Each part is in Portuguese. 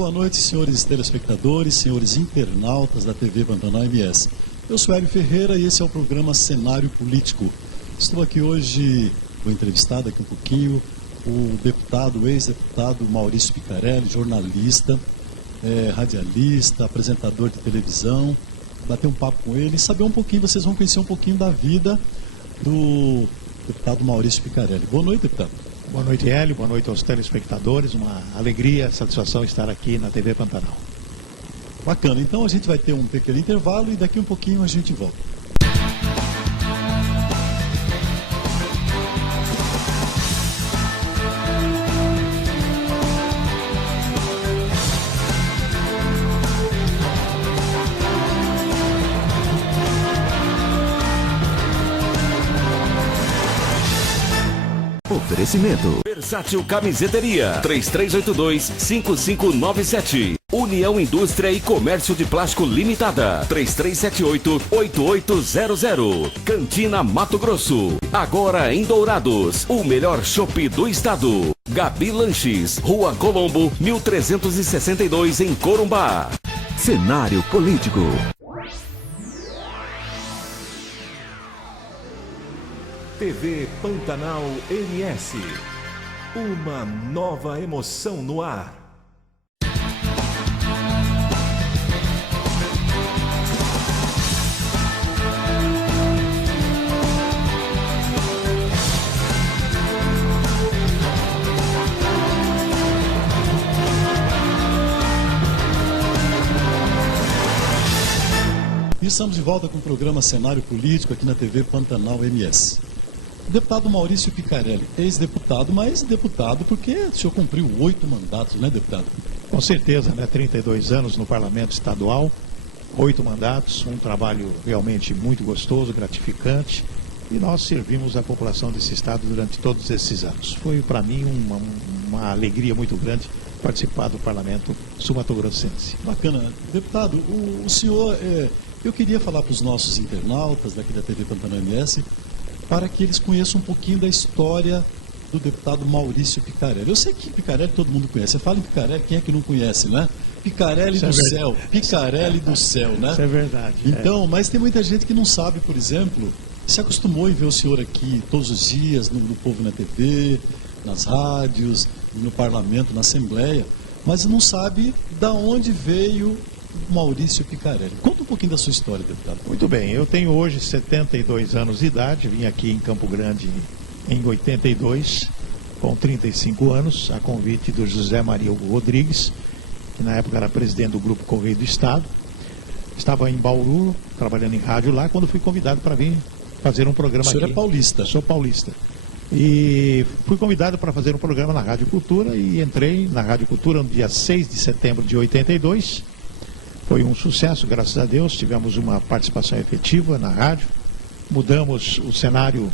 boa noite, senhores telespectadores, senhores internautas da TV Pantanal MS. Eu sou Hélio Ferreira e esse é o programa Cenário Político. Estou aqui hoje, vou entrevistar daqui um pouquinho o deputado, ex-deputado Maurício Picarelli, jornalista, radialista, apresentador de televisão, bater um papo com ele e saber um pouquinho, vocês vão conhecer um pouquinho da vida do deputado Maurício Picarelli. Boa noite, deputado. Boa noite, Hélio. Boa noite aos telespectadores. Uma alegria, satisfação estar aqui na TV Pantanal. Bacana. Então a gente vai ter um pequeno intervalo e daqui um pouquinho a gente volta. Oferecimento Versátil Camiseteria 3382-5597. União Indústria e Comércio de Plástico Limitada 3378-8800. Cantina Mato Grosso. Agora em Dourados, o melhor chopp do estado. Gabi Lanches, Rua Colombo, 1362 em Corumbá. Cenário Político. TV Pantanal MS. Uma nova emoção no ar. E estamos de volta com o programa Cenário Político aqui na TV Pantanal MS. O deputado Maurício Picarelli, ex-deputado, mas deputado porque o senhor cumpriu 8 mandatos, né, deputado? Com certeza, né? 32 anos no Parlamento Estadual, 8 mandatos, um trabalho realmente muito gostoso, gratificante, e nós servimos a população desse estado durante todos esses anos. Foi para mim uma alegria muito grande participar do Parlamento sul-mato-grossense. Bacana. Deputado, o senhor, eu queria falar para os nossos internautas daqui da TV Pantanal MS, para que eles conheçam um pouquinho da história do deputado Maurício Picarelli. Eu sei que Picarelli todo mundo conhece. Você fala em Picarelli, quem é que não conhece, né? Picarelli do céu, Picarelli do céu, né? Isso é verdade. Então, mas tem muita gente que não sabe, por exemplo, se acostumou em ver o senhor aqui todos os dias, no Povo na TV, nas rádios, no Parlamento, na Assembleia, mas não sabe da onde veio Maurício Picarelli. Conta um pouquinho da sua história, deputado. Muito bem, eu tenho hoje 72 anos de idade, vim aqui em Campo Grande em 82, com 35 anos, a convite do José Maria Rodrigues, que na época era presidente do Grupo Correio do Estado. Estava em Bauru, trabalhando em rádio lá, quando fui convidado para vir fazer um programa aqui. O senhor é paulista? Sou paulista. E fui convidado para fazer um programa na Rádio Cultura e entrei na Rádio Cultura no dia 6 de setembro de 82. Foi um sucesso, graças a Deus, tivemos uma participação efetiva na rádio, mudamos o cenário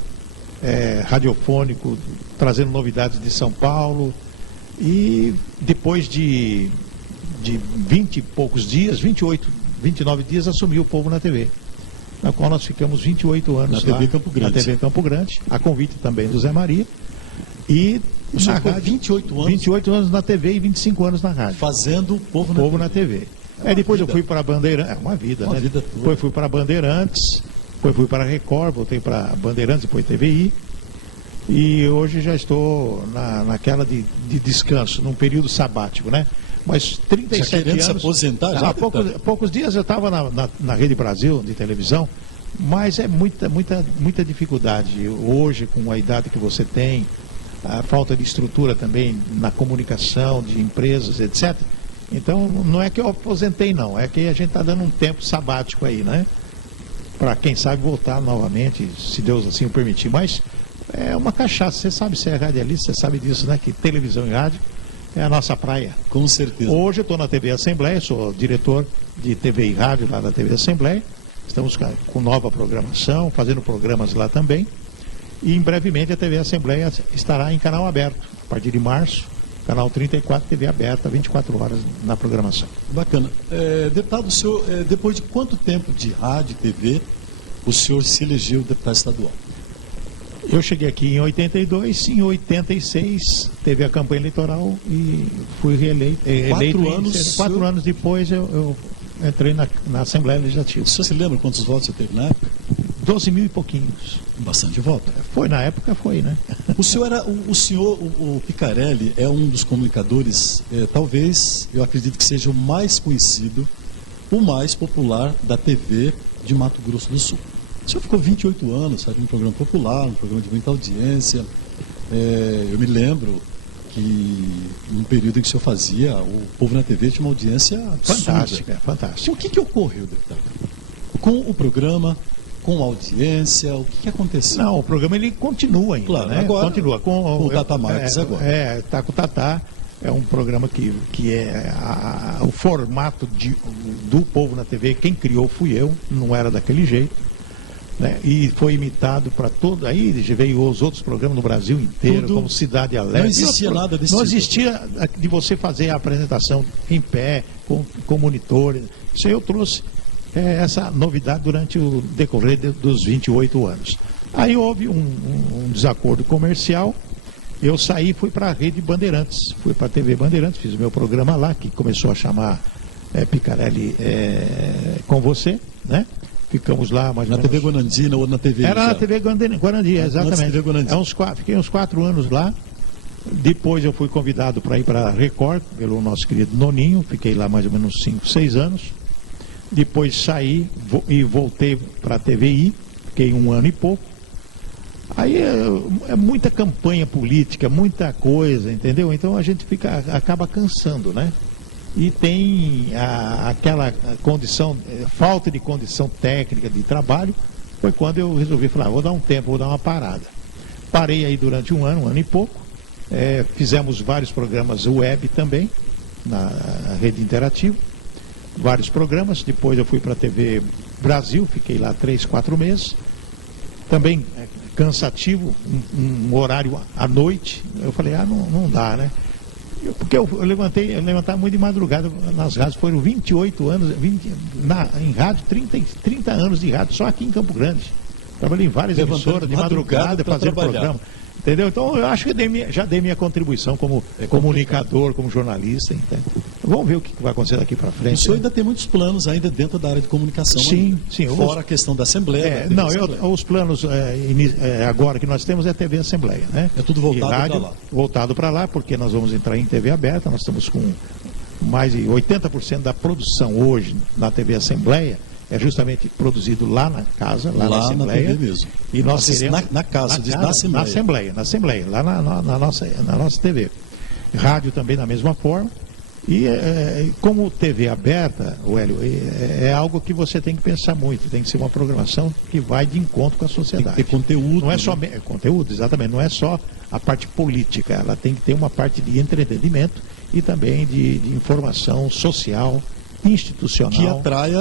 radiofônico, trazendo novidades de São Paulo, e depois de 20 e poucos dias, 28, 29 dias, assumiu o Povo na TV, na qual nós ficamos 28 anos na lá, TV Campo Grande. Na TV Campo Grande, a convite também do Zé Maria, e o senhor ficou na rádio, 28 anos? 28 anos na TV e 25 anos na rádio. Fazendo o Povo na TV. Depois eu fui para a Bandeirantes, uma vida, né? Vida depois fui para Bandeirantes, depois fui para a Record, voltei para Bandeirantes, depois TVI, e hoje já estou naquela de descanso, num período sabático, né? Mas 37 já querendo anos... se aposentar já? Há poucos dias eu estava na Rede Brasil, de televisão, mas é muita dificuldade. Hoje, com a idade que você tem, a falta de estrutura também na comunicação, de empresas, etc., então, não é que eu aposentei, não. É que a gente está dando um tempo sabático aí, né? Para, quem sabe, voltar novamente, se Deus assim o permitir. Mas é uma cachaça. Você sabe, você é radialista, você sabe disso, né? Que televisão e rádio é a nossa praia. Com certeza. Hoje eu estou na TV Assembleia, sou diretor de TV e rádio lá da TV Assembleia. Estamos com nova programação, fazendo programas lá também. E, em brevemente, a TV Assembleia estará em canal aberto, a partir de março. Canal 34, TV aberta, 24 horas na programação. Bacana. Deputado, o senhor, depois de quanto tempo de rádio e TV o senhor se elegeu deputado estadual? Eu cheguei aqui em 82, em 86 teve a campanha eleitoral e fui reeleito. 4 anos depois eu entrei na Assembleia Legislativa. O senhor se lembra quantos votos você teve na época? 12 mil e pouquinhos. Bastante voto. Foi, na época foi, né? O Picarelli é um dos comunicadores, talvez, eu acredito que seja o mais conhecido, o mais popular da TV de Mato Grosso do Sul. O senhor ficou 28 anos, sabe, um programa popular, um programa de muita audiência. Eu me lembro que no período em que o senhor fazia, o Povo na TV tinha uma audiência fantástica, fantástica. O que ocorreu, deputado? Com o programa, com a audiência, o que aconteceu? Não, o programa ele continua ainda, claro, né? Agora, continua com o Tata Marques agora. Tá com o Tata. É um programa que é o formato do Povo na TV. Quem criou fui eu, não era daquele jeito. Né? E foi imitado para todo. Aí veio os outros programas no Brasil inteiro, como Cidade Alerta. Não existia nada desse Não tipo. existia de você fazer a apresentação em pé, com monitores. Isso aí eu trouxe essa novidade durante o decorrer dos 28 anos. Aí houve um desacordo comercial. Eu saí e fui para a Rede Bandeirantes, fui para a TV Bandeirantes, fiz o meu programa lá, que começou a chamar Picarelli com você, né? Ficamos lá mais ou menos. Na TV Guarandina ou na TV? Era na TV Guarandi, exatamente. TV Guarandi. Fiquei uns 4 anos lá. Depois eu fui convidado para ir para a Record, pelo nosso querido Noninho, fiquei lá mais ou menos 5, 6 anos. Depois saí e voltei para a TVI, fiquei 1 ano e pouco. Aí é muita campanha política, muita coisa, entendeu? Então a gente acaba cansando, né? E tem aquela condição, falta de condição técnica de trabalho, foi quando eu resolvi falar, vou dar um tempo, vou dar uma parada. Parei aí durante 1 ano e pouco, fizemos vários programas web também, na Rede Interativa, vários programas, depois eu fui para a TV Brasil, fiquei lá 3, 4 meses, também cansativo, um horário à noite, eu falei, não dá, né? Porque eu levantava muito de madrugada nas rádios, foram 28 anos, em rádio, 30 anos de rádio, só aqui em Campo Grande. Trabalhei em várias emissoras de madrugada fazendo programa. Entendeu? Então eu acho que já dei minha contribuição como comunicador, como jornalista. Entende? Vamos ver o que vai acontecer daqui para frente. O senhor ainda tem muitos planos ainda dentro da área de comunicação. Sim. Fora a questão da Assembleia. Os planos agora que nós temos é TV Assembleia, né? É tudo voltado para lá. Voltado para lá, porque nós vamos entrar em TV aberta, nós estamos com mais de 80% da produção hoje na TV Assembleia, é justamente produzido lá na casa, lá na Assembleia. Na TV mesmo. E nós teremos, na casa, na Assembleia. Na Assembleia, lá na nossa TV. Rádio também da mesma forma. E como TV aberta, Hélio, é algo que você tem que pensar muito, tem que ser uma programação que vai de encontro com a sociedade. Tem que ter conteúdo. Não é só conteúdo, exatamente, não é só a parte política, ela tem que ter uma parte de entretenimento e também de informação social, institucional.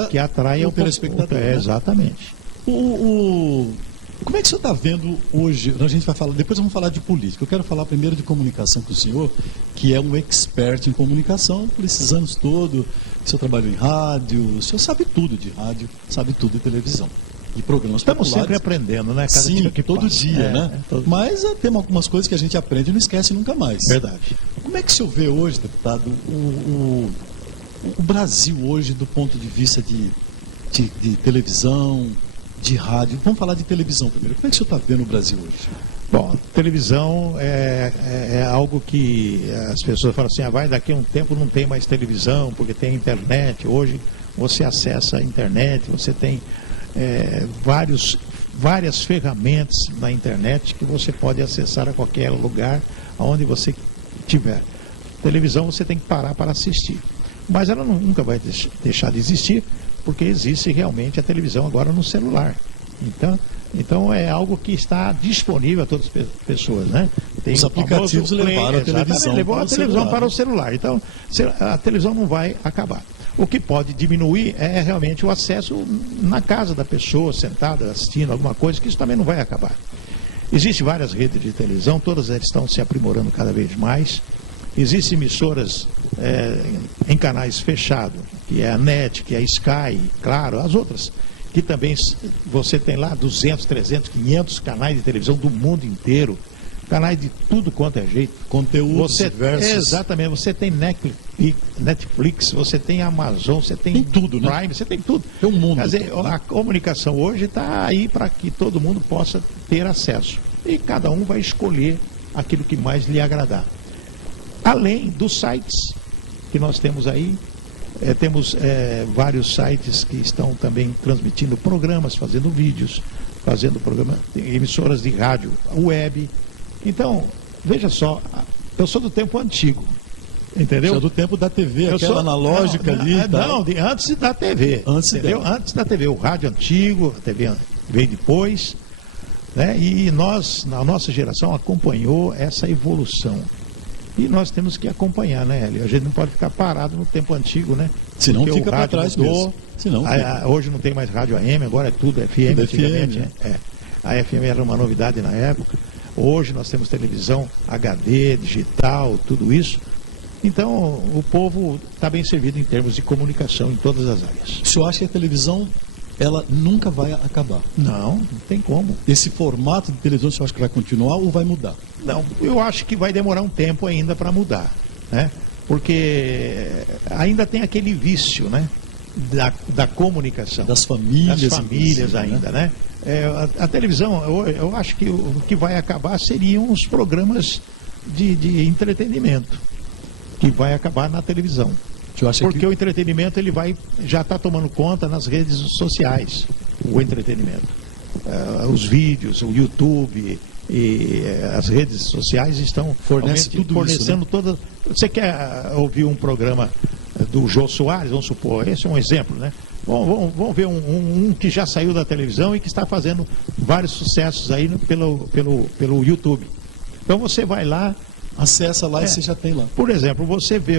Que atraia o telespectador. Exatamente. Como é que o senhor está vendo hoje? A gente vai falar, depois vamos falar de política. Eu quero falar primeiro de comunicação com o senhor, que é um expert em comunicação por esses anos todos. O senhor trabalhou em rádio, o senhor sabe tudo de rádio, sabe tudo de televisão. E programas Estamos populares. sempre aprendendo, né? Cada dia que todo passa. Dia, né? Mas tem algumas coisas que a gente aprende e não esquece nunca mais. Verdade. Como é que o senhor vê hoje, deputado, o Brasil hoje do ponto de vista de televisão, de rádio? Vamos falar de televisão primeiro. Como é que o senhor está vendo o Brasil hoje? Bom, televisão é algo que as pessoas falam assim, vai, daqui a um tempo não tem mais televisão, porque tem internet. Hoje você acessa a internet, você tem várias ferramentas na internet que você pode acessar a qualquer lugar, aonde você estiver. Televisão você tem que parar para assistir. Mas ela nunca vai deixar de existir, porque existe realmente a televisão agora no celular. Então é algo que está disponível a todas as pessoas, né? Os aplicativos levaram a televisão, levou a televisão para o celular. Então a televisão não vai acabar. O que pode diminuir é realmente o acesso na casa da pessoa, sentada, assistindo alguma coisa, que isso também não vai acabar. Existem várias redes de televisão, todas elas estão se aprimorando cada vez mais. Existem emissoras em canais fechados, que é a NET, que é a Sky, claro, as outras, que também você tem lá 200, 300, 500 canais de televisão do mundo inteiro, canais de tudo quanto é jeito. Conteúdos diversos. Exatamente, você tem Netflix, você tem Amazon, você tem tudo, né? Prime, você tem tudo. Tem um mundo. Quer dizer, a comunicação hoje está aí para que todo mundo possa ter acesso. E cada um vai escolher aquilo que mais lhe agradar. Além dos sites que nós temos aí, temos vários sites que estão também transmitindo programas, fazendo vídeos, fazendo programas, emissoras de rádio, web. Então, veja só, eu sou do tempo antigo, entendeu? Você é do tempo da TV, aquela analógica ali. Antes da TV. Antes da TV, o rádio antigo, a TV veio depois, né? E nós, na nossa geração, acompanhou essa evolução. E nós temos que acompanhar, né, Hélio? A gente não pode ficar parado no tempo antigo, né? Senão porque fica para trás mesmo. Hoje não tem mais rádio AM, agora é tudo FM. Tudo FM, né? A FM era uma novidade na época. Hoje nós temos televisão, HD, digital, tudo isso. Então, o povo está bem servido em termos de comunicação em todas as áreas. O senhor acha que a televisão, ela nunca vai acabar? Não tem como. Esse formato de televisão, o senhor acha que vai continuar ou vai mudar? Não, eu acho que vai demorar um tempo ainda para mudar, né? Porque ainda tem aquele vício, né? Da comunicação. Das famílias. Ainda, né? A televisão, eu acho que o que vai acabar seriam os programas de entretenimento, que vai acabar na televisão. Porque o entretenimento já está tomando conta nas redes sociais, o entretenimento. Os vídeos, o YouTube e as redes sociais estão fornecendo toda. Você quer ouvir um programa do Jô Soares, vamos supor, esse é um exemplo, né? Vamos ver um que já saiu da televisão e que está fazendo vários sucessos aí pelo YouTube. Então você vai lá, acessa lá e você já tem lá. Por exemplo, você vê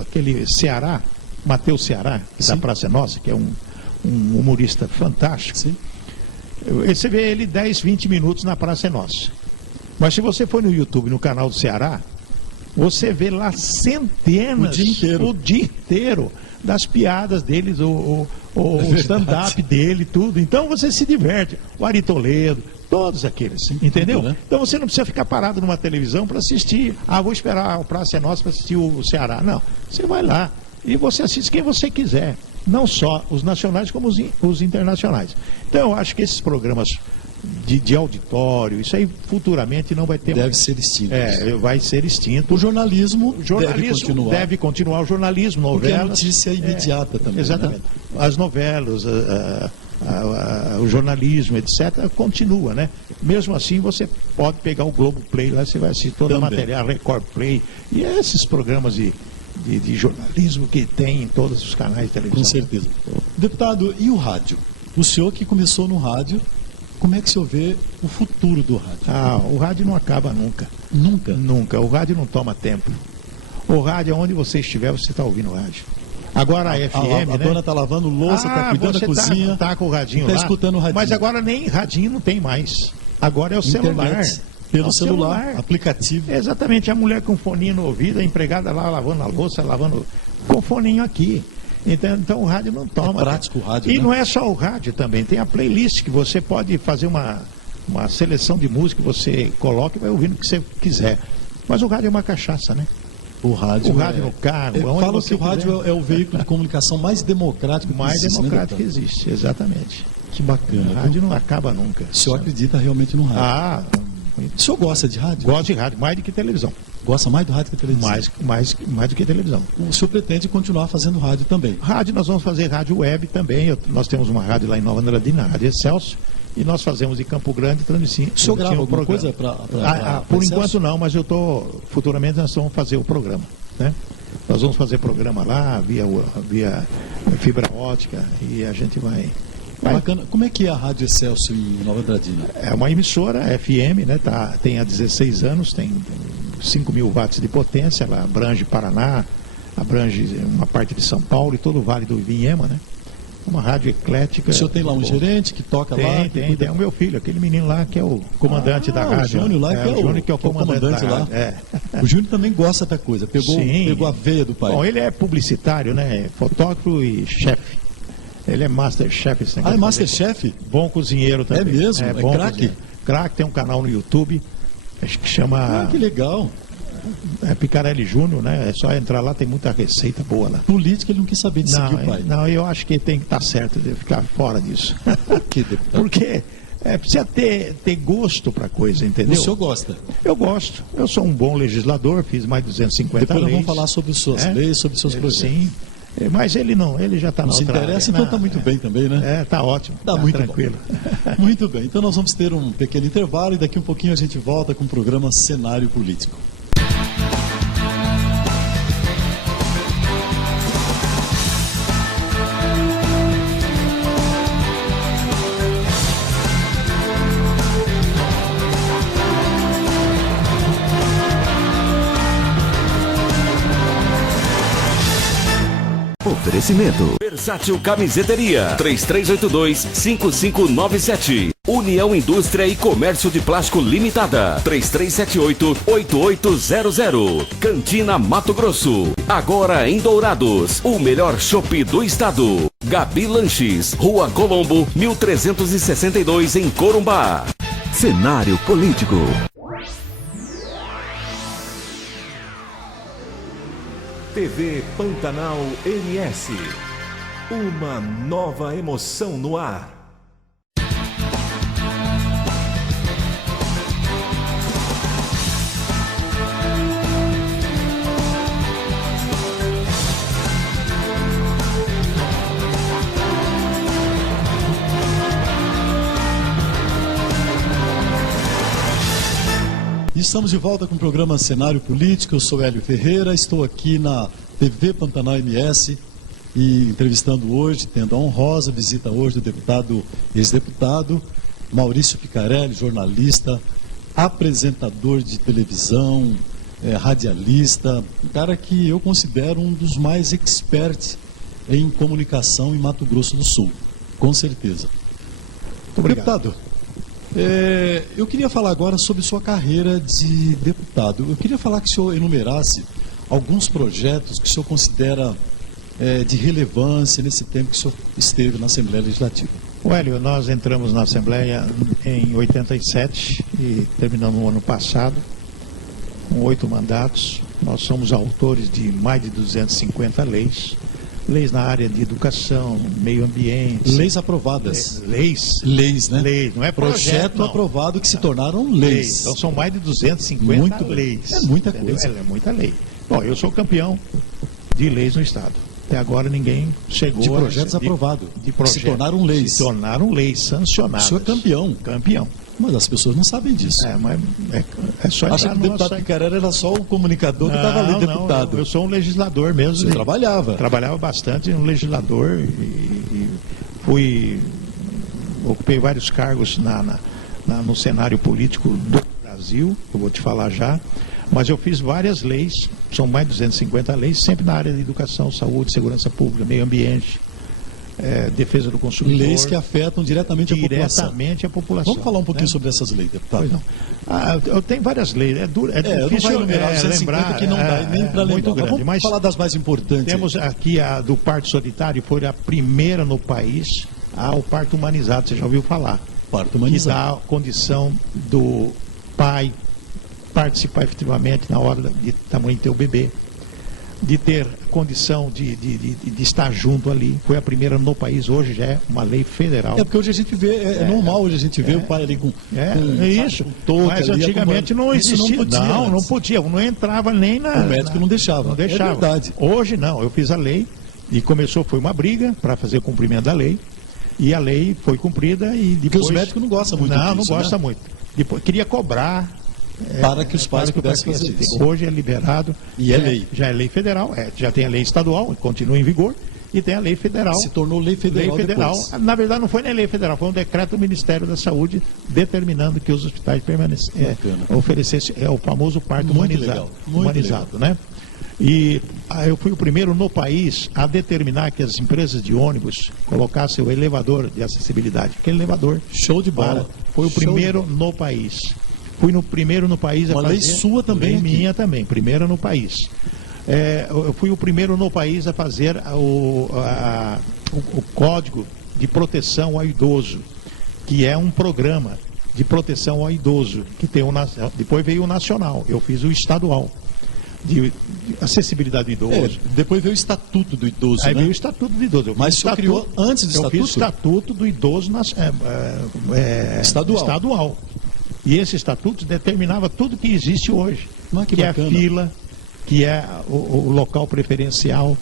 aquele Ceará, Matheus Ceará, que da Praça é Nossa, que é um humorista fantástico. Sim. Você vê ele 10, 20 minutos na Praça é Nossa. Mas se você for no YouTube, no canal do Ceará, você vê lá centenas, o dia inteiro, das piadas deles, o stand-up dele, tudo. Então você se diverte. O Ari Toledo, todos aqueles, entendeu? Tudo, né? Então você não precisa ficar parado numa televisão para assistir. Vou esperar o Praça é Nossa para assistir o Ceará. Não, você vai lá e você assiste quem você quiser. Não só os nacionais como os internacionais. Então eu acho que esses programas de auditório, isso aí futuramente não vai ter mais. Deve ser extinto. Vai ser extinto. O jornalismo deve continuar. O jornalismo, novelas. Porque a notícia é imediata também. Exatamente. Né? As novelas, o jornalismo, etc., continua, né? Mesmo assim, você pode pegar o Globo Play lá, você vai assistir toda a matéria, a Record Play, e esses programas de jornalismo que tem em todos os canais de televisão. Com certeza. Deputado, e o rádio? O senhor que começou no rádio, como é que o senhor vê o futuro do rádio? O rádio não acaba nunca. Nunca? Nunca. O rádio não toma tempo. O rádio, onde você estiver, você está ouvindo o rádio. Agora a FM, a dona está lavando louça, está cuidando da cozinha. Está com o radinho lá. Está escutando o radinho. Mas agora nem radinho não tem mais. Agora é o celular. Pelo celular, aplicativo. Exatamente, a mulher com foninho no ouvido, a empregada lá lavando a louça, com foninho aqui. Então o rádio não toma. É prático o rádio, E né? não é só o rádio também, tem a playlist que você pode fazer uma seleção de música que você coloca e vai ouvindo o que você quiser. Mas o rádio é uma cachaça, né? O rádio no carro. Falam que o rádio é o veículo de comunicação mais democrático que existe. Que existe, exatamente. Que bacana. O rádio não acaba nunca. O senhor acredita realmente no rádio? O senhor gosta de rádio? Gosto de rádio, mais do que televisão. Gosta mais do rádio que televisão? Mais do que televisão. O senhor pretende continuar fazendo rádio também? Rádio, nós vamos fazer rádio web também. Nós temos uma rádio lá em Nova Andradina, a Rádio Excelsior, e nós fazemos em Campo Grande transmissão. O senhor grava alguma coisa para por enquanto não, mas futuramente nós vamos fazer o programa, né? Nós vamos fazer programa lá, via fibra ótica, e a gente vai... Bacana. Como é que é a Rádio Excelsior em Nova Andradina? É uma emissora FM, né? Tem há 16 anos, tem 5.000 watts de potência, ela abrange Paraná, abrange uma parte de São Paulo e todo o Vale do Vinhema, né? Uma rádio eclética. O senhor tem lá um gerente que toca lá? Tem o meu filho, aquele menino lá que é o comandante da rádio. O Júnior lá o Júnior que é o comandante lá. O Júnior também gosta da coisa, pegou a veia do pai. Bom, ele é publicitário, né? Fotógrafo e chefe. Ele é Masterchef. esse Ah, negócio é de Masterchef? Bom cozinheiro também. É mesmo? É bom craque? cozinheiro. Craque, tem um canal no YouTube, acho que chama Ah, que legal. Picarelli Júnior, né? É só entrar lá, tem muita receita boa lá. Política ele não quis saber de seguir o pai. Não, eu acho que tem que estar certo de ficar fora disso. Por que, deputado? Porque precisa ter gosto para coisa, entendeu? O senhor gosta? Eu gosto. Eu sou um bom legislador, fiz mais de 250 Depois nós leis. vamos falar sobre suas leis, sobre seus projetos. Sim. Mas ele não, ele já está na Não se outra interessa, área. então está muito bem também, né? Tá ótimo. Tá muito tranquilo. bom. Muito bem, então nós vamos ter um pequeno intervalo e daqui um pouquinho a gente volta com o programa Cenário Político. Oferecimento. Versátil Camiseteria. 3382-5597. União Indústria e Comércio de Plástico Limitada. 3378-8800. Cantina Mato Grosso. Agora em Dourados. O melhor chopp do estado. Gabi Lanches. Rua Colombo, 1362 em Corumbá. Cenário Político. TV Pantanal MS. Uma nova emoção no ar. Estamos de volta com o programa Cenário Político. Eu sou Hélio Ferreira, estou aqui na TV Pantanal MS e entrevistando hoje, tendo a honrosa visita hoje do deputado, ex-deputado Maurício Picarelli, jornalista, apresentador de televisão, radialista, um cara que eu considero um dos mais experts em comunicação em Mato Grosso do Sul, com certeza. Muito obrigado. Deputado, eu queria falar agora sobre sua carreira de deputado. Eu queria falar que o senhor enumerasse alguns projetos que o senhor considera de relevância nesse tempo que o senhor esteve na Assembleia Legislativa. Hélio, nós entramos na Assembleia em 87 e terminamos no ano passado com 8 mandatos. Nós somos autores de mais de 250 leis. Leis na área de educação, meio ambiente. Leis aprovadas. Leis, né? Leis, não é projeto não. Aprovado que se tornaram leis. Então são mais de 250 leis. É muita entendeu? coisa. É muita lei. Bom, eu sou campeão de leis no Estado. Até agora ninguém chegou De projetos aprovados. De projetos. Se tornaram leis. Se tornaram leis sancionadas. O senhor é campeão. Campeão. Mas as pessoas não sabem disso. Mas é só Acha que o deputado Picarelli era só o comunicador que estava ali, deputado. Eu sou um legislador mesmo. Você trabalhava. Trabalhava bastante, um legislador e ocupei vários cargos no cenário político do Brasil, eu vou te falar já, mas eu fiz várias leis, são mais de 250 leis, sempre na área de educação, saúde, segurança pública, meio ambiente, defesa do consumidor. Leis que afetam diretamente a população. Vamos falar um pouquinho sobre essas leis, deputado. Pois não. Eu tenho várias leis. É difícil não vai enumerar lembrar. Que não dá nem para lembrar. Grande, Vamos falar das mais importantes. Temos aqui a do parto solitário, foi a primeira no país ao parto humanizado. Você já ouviu falar? Parto humanizado. Que dá a condição do pai participar efetivamente na hora de tamanho ter o bebê, de ter condição de estar junto ali. Foi a primeira no país, hoje já é uma lei federal. Porque hoje a gente vê, é normal hoje a gente vê o pai ali com isso. Mas antigamente não existia. Não podia, não entrava nem na... O médico não deixava. Não deixava. É verdade. Hoje não, eu fiz a lei e foi uma briga para fazer o cumprimento da lei. E a lei foi cumprida e depois... Porque os médicos não gostam muito disso, não gostam muito. Depois, queria cobrar... para que os pais pudessem fazer isso. Hoje é liberado. E é lei. Já é lei federal, já tem a lei estadual, continua em vigor, e tem a lei federal. Se tornou lei federal depois. Na verdade não foi nem lei federal, foi um decreto do Ministério da Saúde determinando que os hospitais oferecessem o famoso parto humanizado, né? E eu fui o primeiro no país a determinar que as empresas de ônibus colocassem o elevador de acessibilidade. Aquele elevador. Show de bola. Foi o primeiro no país. Fui primeiro no país a fazer... Uma lei sua também. Lei minha também, primeira no país. Eu fui o primeiro no país a fazer o Código de Proteção ao Idoso, que é um programa de proteção ao idoso, que tem depois veio o nacional, eu fiz o estadual, de acessibilidade do idoso. Depois veio o Estatuto do Idoso, Aí né? veio o Estatuto do Idoso. Mas o senhor criou antes do Eu Estatuto? fiz o Estatuto do Idoso estadual. E esse Estatuto determinava tudo que existe hoje, Que que é a bacana. fila, que é o local preferencial,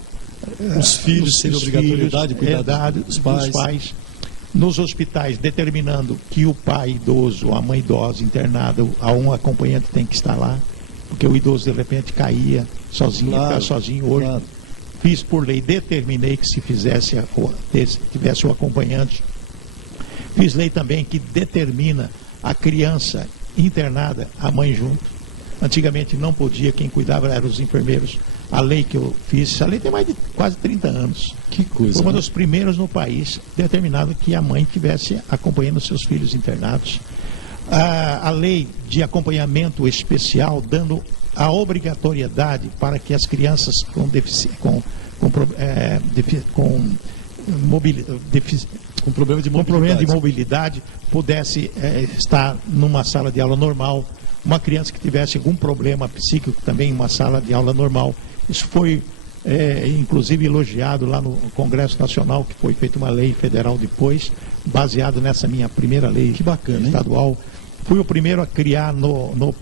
Os filhos serem obrigatoriedade de cuidar dos pais. Nos hospitais, determinando que o pai idoso, a mãe idosa internada, a um acompanhante tem que estar lá, porque o idoso de repente caía sozinho, Claro, ficava sozinho hoje. claro. Fiz por lei, determinei que se tivesse o acompanhante. Fiz lei também que determina a criança internada, a mãe junto. Antigamente não podia, quem cuidava eram os enfermeiros. A lei que eu fiz, a lei tem mais de quase 30 anos. Que coisa, Foi uma né? dos primeiros no país determinado que a mãe estivesse acompanhando seus filhos internados. A lei de acompanhamento especial, dando a obrigatoriedade para que as crianças com problema de com problema mobilidade. de mobilidade pudesse estar numa sala de aula normal, uma criança que tivesse algum problema psíquico também em uma sala de aula normal. Isso foi inclusive elogiado lá no Congresso Nacional, que foi feita uma lei federal depois, baseado nessa minha primeira lei Que bacana, hein? estadual. Fui o primeiro a criar no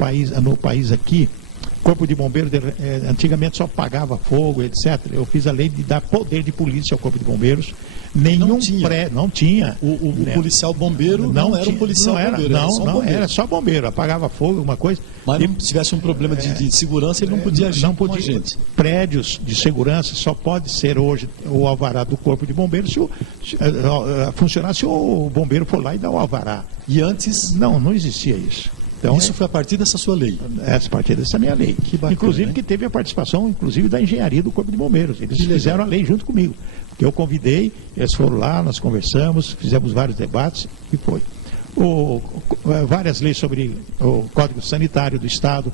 país aqui, Corpo de Bombeiros, antigamente só pagava fogo, etc. Eu fiz a lei de dar poder de polícia ao Corpo de Bombeiros. Não tinha. Não tinha. O policial bombeiro não era um policial bombeiro, era só um bombeiro. era só bombeiro, apagava fogo, alguma coisa. Mas se tivesse um problema de segurança, ele não podia agir Não como podia. agente. Prédios de segurança só pode ser hoje o alvará do Corpo de Bombeiros se funcionar se o bombeiro for lá e dar o alvará. E antes, Não existia isso. Então, isso foi a partir dessa sua lei. essa partir dessa minha lei. Que bacana, Inclusive hein? que teve a participação, inclusive, da engenharia do Corpo de Bombeiros. Eles Que legal. fizeram a lei junto comigo. Porque eu convidei, eles foram lá, nós conversamos, fizemos vários debates e foi. Várias leis sobre o Código Sanitário do Estado,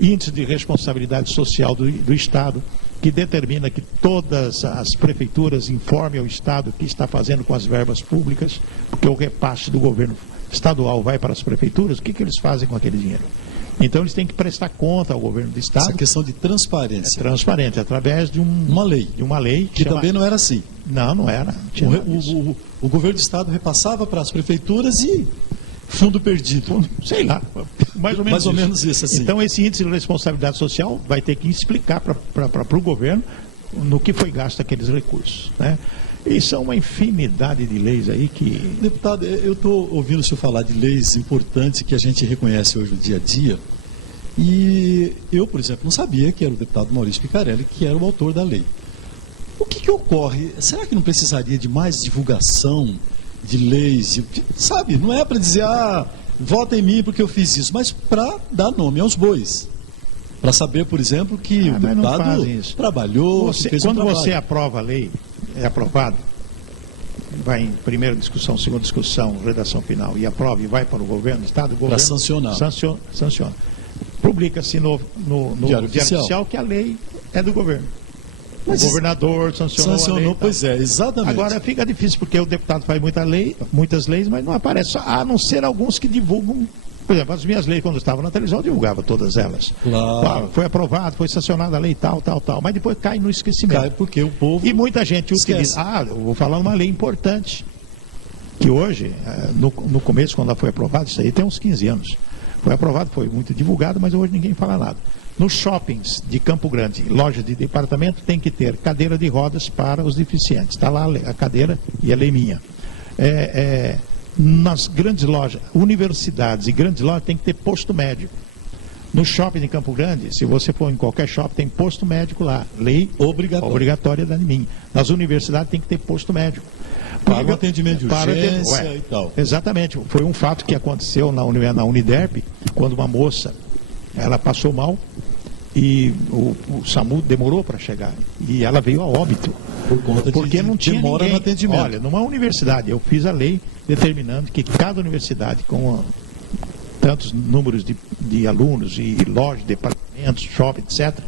Índice de Responsabilidade Social do Estado, que determina que todas as prefeituras informem ao Estado o que está fazendo com as verbas públicas, porque o repasse do governo estadual vai para as prefeituras, o que eles fazem com aquele dinheiro? Então eles têm que prestar conta ao governo do Estado. Essa questão de transparência. Transparente, através de Uma lei. de uma lei Que também não era assim. Não era. Não tinha nada disso. O governo do estado repassava para as prefeituras e fundo perdido. Sei lá, mais ou menos isso, assim. Então esse índice de responsabilidade social vai ter que explicar para o governo no que foi gasto aqueles recursos, né? E são uma infinidade de leis aí que... Deputado, eu estou ouvindo o senhor falar de leis importantes que a gente reconhece hoje no dia a dia. E eu, por exemplo, não sabia que era o deputado Maurício Picarelli que era o autor da lei. O que ocorre? Será que não precisaria de mais divulgação de leis? Sabe, não é para dizer, vota em mim porque eu fiz isso, mas para dar nome aos bois. Para saber, por exemplo, que o mas não deputado fazem isso. trabalhou, que fez um Quando trabalho. você aprova a lei, é aprovado, vai em primeira discussão, segunda discussão, redação final, e aprova e vai para o governo do Estado, o governo sancionar. Sanciona. Publica-se no Diário Diário Oficial. Oficial que a lei é do governo. Mas o governador sancionou a lei. pois é, exatamente. Agora fica difícil, porque o deputado faz muitas leis, mas não aparece, a não ser alguns que divulgam. Por exemplo, as minhas leis, quando eu estava na televisão, eu divulgava todas elas. Claro. Foi aprovado, foi sancionada a lei tal. Mas depois cai no esquecimento. Cai porque o povo... E muita gente esquece. utiliza. Eu vou falar uma lei importante. Que hoje, no começo, quando ela foi aprovada, isso aí tem uns 15 anos. Foi aprovado, foi muito divulgado, mas hoje ninguém fala nada. Nos shoppings de Campo Grande, lojas de departamento, tem que ter cadeira de rodas para os deficientes. Está lá a cadeira e a lei minha. Nas grandes lojas, universidades e grandes lojas, tem que ter posto médico. No shopping de Campo Grande, se você for em qualquer shopping, tem posto médico lá. Lei obrigatória da minha. Nas universidades tem que ter posto médico. Para o atendimento de urgência e tal. Exatamente. Foi um fato que aconteceu na Uniderp, quando uma moça, ela passou mal e o SAMU demorou para chegar. E ela veio a óbito. Por conta porque não tinha demora ninguém. no atendimento. Olha, numa universidade, eu fiz a lei determinando que cada universidade, com tantos números de alunos e lojas, departamentos, shopping, etc.,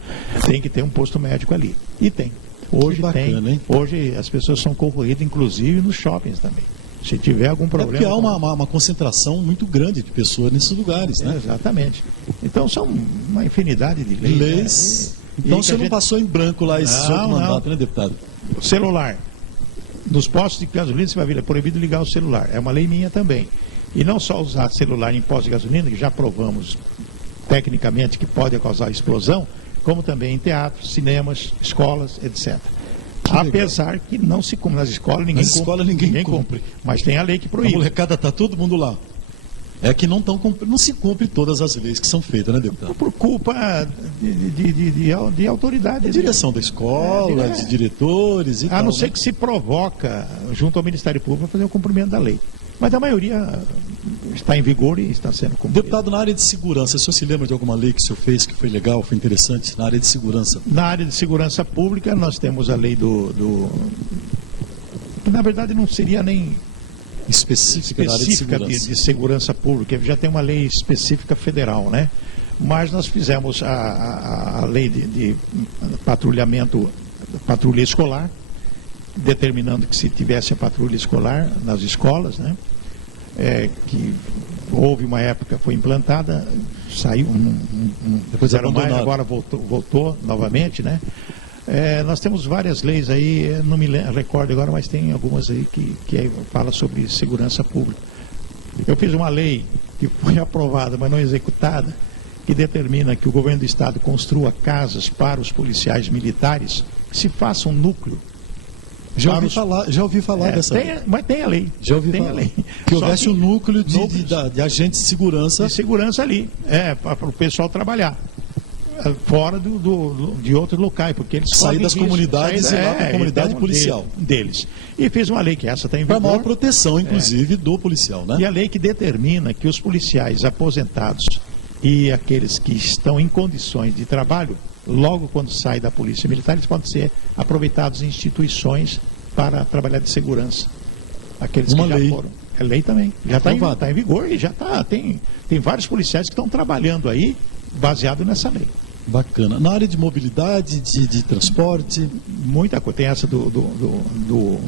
tem que ter um posto médico ali. E tem. Hoje Que bacana, tem, hein? hoje as pessoas são concorridas, inclusive nos shoppings também. Se tiver algum É problema... porque há uma concentração muito grande de pessoas nesses lugares, né? Exatamente. Então são uma infinidade de leis. Leis. Né? Então E o senhor que a não passou em branco lá esse Não, outro mandato, não. né, deputado? Celular. Nos postos de gasolina você vai ver, é proibido ligar o celular. É uma lei minha também. E não só usar celular em postos de gasolina, que já provamos tecnicamente que pode causar explosão, como também em teatros, cinemas, escolas, etc. Apesar que não se cumpre nas escolas, ninguém Nas escolas ninguém cumpre. Mas tem a lei que A proíbe. molecada está todo mundo lá. É que não se cumpre todas as leis que são feitas, né, deputado? Por culpa de autoridade. A direção da escola, de diretores e tal. A não ser né? que se provoca junto ao Ministério Público para fazer o cumprimento da lei. Mas a maioria está em vigor e está sendo cumprida. Deputado, na área de segurança, o senhor se lembra de alguma lei que o senhor fez que foi legal, foi interessante na área de segurança? Na área de segurança pública, nós temos a lei que na verdade não seria nem Específica da área de específica segurança. de segurança pública, já tem uma lei específica federal, né? Mas nós fizemos a lei de patrulhamento, patrulha escolar, determinando que se tivesse a patrulha escolar nas escolas, né? Que houve uma época, foi implantada, saiu, Depois fizeram mais, abandonado. agora voltou novamente, né? Nós temos várias leis aí, não me recordo agora, mas tem algumas aí que fala sobre segurança pública. Eu fiz uma lei que foi aprovada, mas não executada, que determina que o governo do estado construa casas para os policiais militares, que se faça um núcleo. Já para ouvi falar dessa lei. Mas tem a lei. Já ouvi tem falar. a lei. Que Só houvesse um núcleo núcleos de agentes de segurança. de segurança ali, para o pessoal trabalhar. Fora de outros locais, porque eles Sair correm das risco, comunidades e ir lá para a comunidade então, policial. Deles. E fez uma lei que essa está em Para vigor. maior proteção, inclusive, do policial, né? E a lei que determina que os policiais aposentados e aqueles que estão em condições de trabalho, logo quando saem da polícia militar, eles podem ser aproveitados em instituições para trabalhar de segurança. Aqueles Uma que já lei. foram. É lei também. Já está Aprovada. em vigor e já está. Tem vários policiais que estão trabalhando aí baseado nessa lei. Bacana. Na área de mobilidade, de transporte, Muita coisa. Tem essa do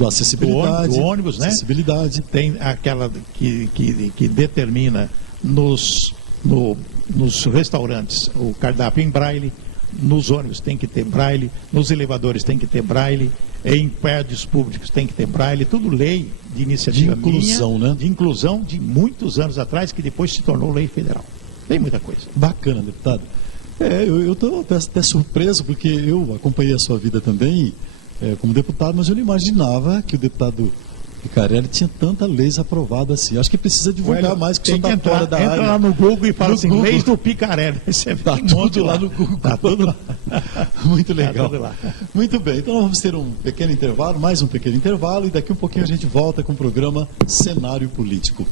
acessibilidade. do ônibus, né? Acessibilidade. Tem aquela que determina nos restaurantes o cardápio em braille, nos ônibus tem que ter braille, nos elevadores tem que ter braille, em prédios públicos tem que ter braille, tudo lei de iniciativa De inclusão, minha, né? de inclusão de muitos anos atrás, que depois se tornou lei federal. Tem muita coisa. Bacana, deputado. Eu estou até surpreso, porque eu acompanhei a sua vida também como deputado, mas eu não imaginava que o deputado Picarelli tinha tanta leis aprovada assim. Acho que precisa divulgar mais, que o Tem senhor que está fora entrar, da entra área. lá no Google e fala No assim, Google. leis do Picarelli. Você Está tem um monte tudo lá no Google. Tá tudo lá. Muito legal. tudo lá. Muito bem, então nós vamos ter um pequeno intervalo, mais um pequeno intervalo, e daqui um pouquinho a gente volta com o programa Cenário Político.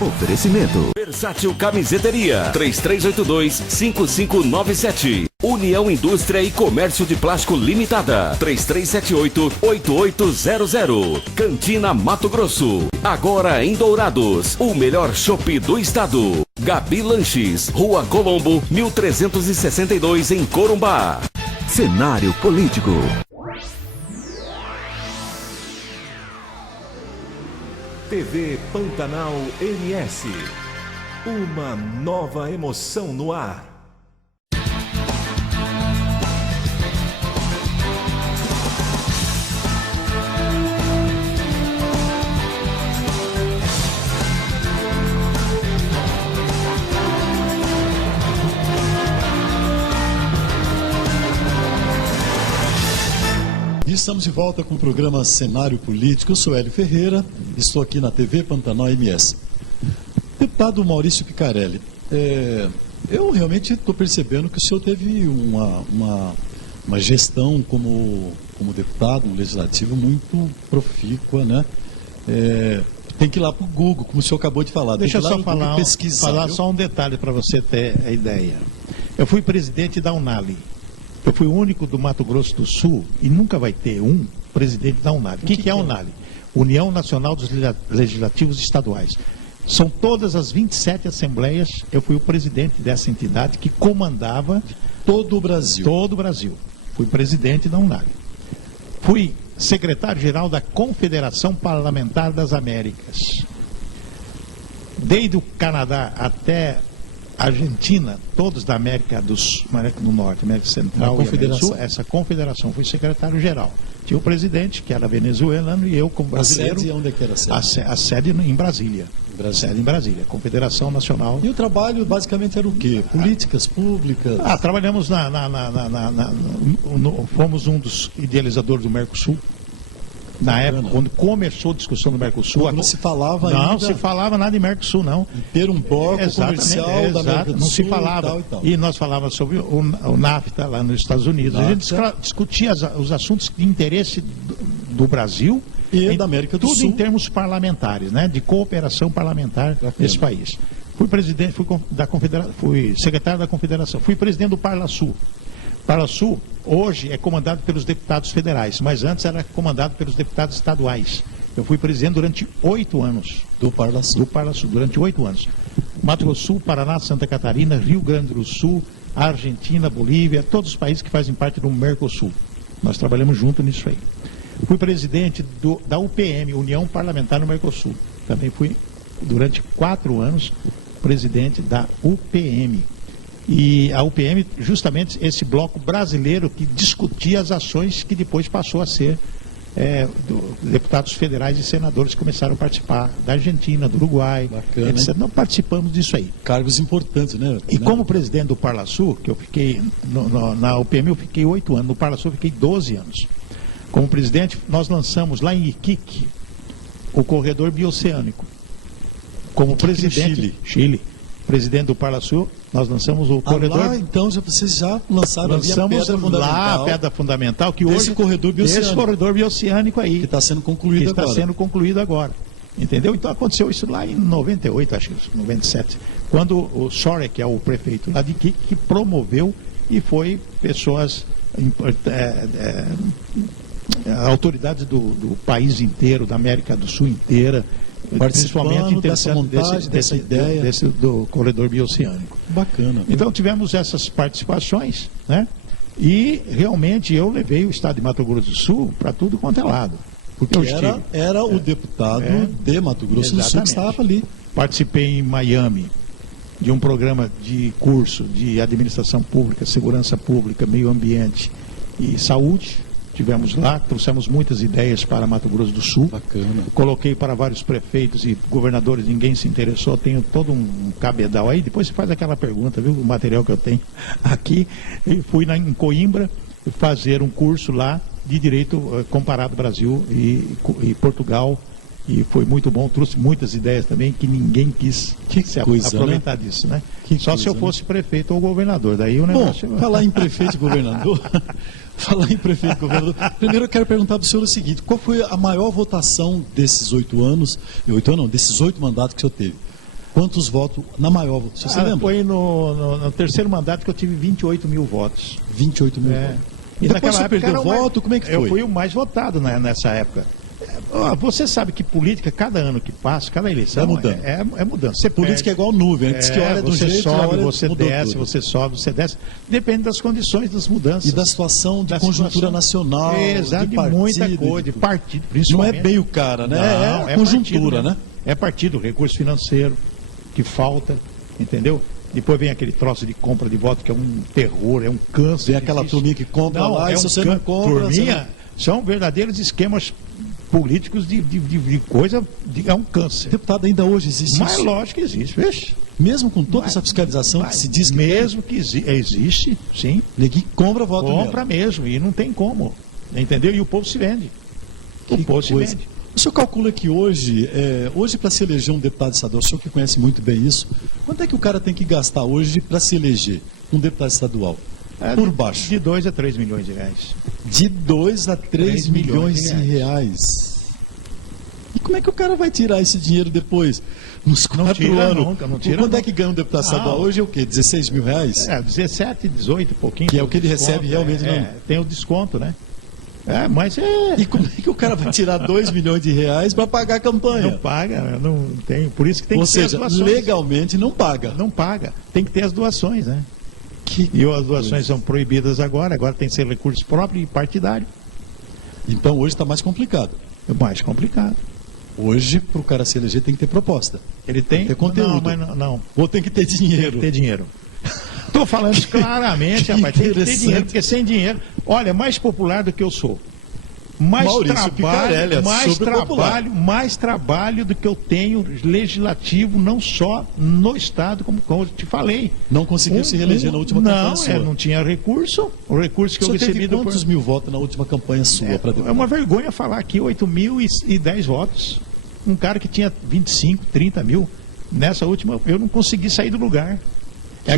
Oferecimento. Versátil Camiseteria. 3382-5597. União Indústria e Comércio de Plástico Limitada. 3378-8800. Cantina Mato Grosso. Agora em Dourados. O melhor chopp do estado. Gabi Lanches. Rua Colombo, 1362 em Corumbá. Cenário Político. TV Pantanal MS. Uma nova emoção no ar. E estamos de volta com o programa Cenário Político. Eu sou Hélio Ferreira, estou aqui na TV Pantanal MS. Deputado Maurício Picarelli, eu realmente estou percebendo que o senhor teve uma gestão como deputado no Legislativo muito profícua, né? Tem que ir lá para o Google, como o senhor acabou de falar. Deixa eu tem que ir lá só no Google falar pesquisar, falar viu? só um detalhe para você ter a ideia. Eu fui presidente da UNALI. Eu fui o único do Mato Grosso do Sul, e nunca vai ter um presidente da UNALI. O que é a UNALI? União Nacional dos Legislativos Estaduais. São todas as 27 assembleias, eu fui o presidente dessa entidade que comandava todo o Brasil. Todo o Brasil. Fui presidente da UNALI. Fui secretário-geral da Confederação Parlamentar das Américas. Desde o Canadá até a Argentina, todos da América do Norte, América Central e América do Sul, essa confederação, fui secretário-geral. Tinha o presidente, que era venezuelano, e eu, como brasileiro... A sede, onde é que era a sede? A sede em Brasília. Sede em Brasília, Confederação Nacional. E o trabalho basicamente era o quê? Políticas públicas? Trabalhamos fomos um dos idealizadores do Mercosul. Na época, quando começou a discussão do Mercosul... Não se falava ainda... Não se falava nada de Mercosul, não. Ter um bloco comercial da América do não Sul se falava. E nós falávamos sobre o NAFTA lá nos Estados Unidos. A gente discutia os assuntos de interesse do Brasil... E da América do Sul. Tudo em termos parlamentares, né? De cooperação parlamentar nesse país. Fui presidente, fui secretário da Confederação, fui presidente do Parlasul. Parlasul hoje é comandado pelos deputados federais, mas antes era comandado pelos deputados estaduais. Eu fui presidente durante 8 anos. Do Parlasul. Do Parlasul, durante 8 anos. Mato Grosso do Sul, Paraná, Santa Catarina, Rio Grande do Sul, Argentina, Bolívia, todos os países que fazem parte do Mercosul. Nós trabalhamos junto nisso aí. Fui presidente da UPM, União Parlamentar no Mercosul. Também fui, durante 4 anos, presidente da UPM. E a UPM, justamente esse bloco brasileiro que discutia as ações que depois passou a ser deputados federais e senadores que começaram a participar da Argentina, do Uruguai, etc. Nós participamos disso aí. Cargos importantes, né? E como presidente do Parlasul, que eu fiquei, na UPM eu fiquei 8 anos, no Parlasul eu fiquei 12 anos. Como presidente, nós lançamos lá em Iquique o corredor bioceânico. Como presidente... Chile. Presidente do Parlasul, nós lançamos o corredor... Lá, então, vocês já lançaram a pedra fundamental, que hoje... Esse corredor bioceânico aí. Que está sendo concluído agora. Está sendo concluído agora. Entendeu? Então aconteceu isso lá em 98, acho que 97, quando o Sorek, que é o prefeito lá de Iquique, que promoveu e foi pessoas... autoridades do país inteiro, da América do Sul inteira, principalmente dessa montagem, dessa ideia do corredor bioceânico. Bacana. Então tivemos essas participações, né? E realmente eu levei o estado de Mato Grosso do Sul para tudo quanto é lado. Porque era o deputado de Mato Grosso do Sul que estava ali. Participei em Miami de um programa de curso de administração pública, segurança pública, meio ambiente e saúde. Tivemos lá, trouxemos muitas ideias para Mato Grosso do Sul. Bacana. Coloquei para vários prefeitos e governadores, ninguém se interessou. Tenho todo um cabedal aí. Depois você faz aquela pergunta, viu? O material que eu tenho aqui. E fui em Coimbra fazer um curso lá de direito comparado Brasil e Portugal. E foi muito bom, trouxe muitas ideias também que ninguém quis aproveitar disso, né? Só se eu fosse prefeito ou governador. Daí o negócio... Bom, falar em prefeito e governador... Falar em prefeito e governador. Primeiro eu quero perguntar para o senhor o seguinte: qual foi a maior votação desses 8 anos? Desses 8 mandatos que o senhor teve? Quantos votos na maior votação? Você lembra? Foi no terceiro mandato que eu tive 28 mil votos. 28 mil votos. E depois você perdeu voto? Como é que foi? Eu fui o mais votado nessa época. Você sabe que política, cada ano que passa, cada eleição é mudando. Você política é igual nuvem, antes que olha do jeito, sobe, você desce, tudo. Você sobe, você desce. Depende das condições das mudanças. E da situação de conjuntura nacional, exato, de muita coisa, de partido, principalmente. Não é bem o cara, né? Não, é conjuntura, partido, né? É partido, recurso financeiro, que falta, entendeu? Depois vem aquele troço de compra de voto, que é um terror, é um câncer. Vem aquela turminha que compra lá, e se você não compra... Turminha, são verdadeiros esquemas políticos de coisa, é um câncer. Deputado, ainda hoje existe isso? Mas isso? lógico que existe, vixe. Mesmo com toda essa fiscalização que se diz que mesmo que existe, sim. Ninguém compra voto compra mesmo, e não tem como, entendeu? E o povo se vende. O povo se vende. O senhor calcula que hoje para se eleger um deputado estadual, o senhor que conhece muito bem isso, quanto é que o cara tem que gastar hoje para se eleger um deputado estadual? Por baixo. De 2 a 3 milhões de reais. De 2 a 3 milhões de reais. E como é que o cara vai tirar esse dinheiro depois? Nos 4 tira anos. nunca, não tira Quanto é nunca. que ganha um deputado estadual? Hoje é o quê? 16 mil reais? 17, 18, pouquinho. Que é o que ele desconto, recebe realmente, não? Tem o desconto, né? Mas E como é que o cara vai tirar 2 milhões de reais para pagar a campanha? não paga, não tem. Por isso que tem Ou que ter seja, as doações. legalmente não paga. Não paga. Tem que ter as doações, né? Que E as doações são proibidas agora tem que ser recurso próprio e partidário. Então hoje está mais complicado. É mais complicado. Hoje, para o cara se eleger, tem que ter proposta. Ele tem ter conteúdo. Não, mas não. Ou tem que ter Tem dinheiro. que ter dinheiro. Estou falando isso claramente, Que rapaz. Tem que ter interessante. dinheiro, porque sem dinheiro. Olha, mais popular do que eu sou. Mais Maurício Picarelli, trabalho, super mais trabalho do que eu tenho legislativo, não só no Estado, como eu te falei. Não conseguiu se reeleger na última campanha Não, sua. não tinha recurso. O recurso que O eu senhor recebi teve quantos mil votos na última campanha sua para É deputado? uma vergonha falar aqui 8.010 votos. Um cara que tinha 25, 30 mil. Nessa última, eu não consegui sair do lugar. É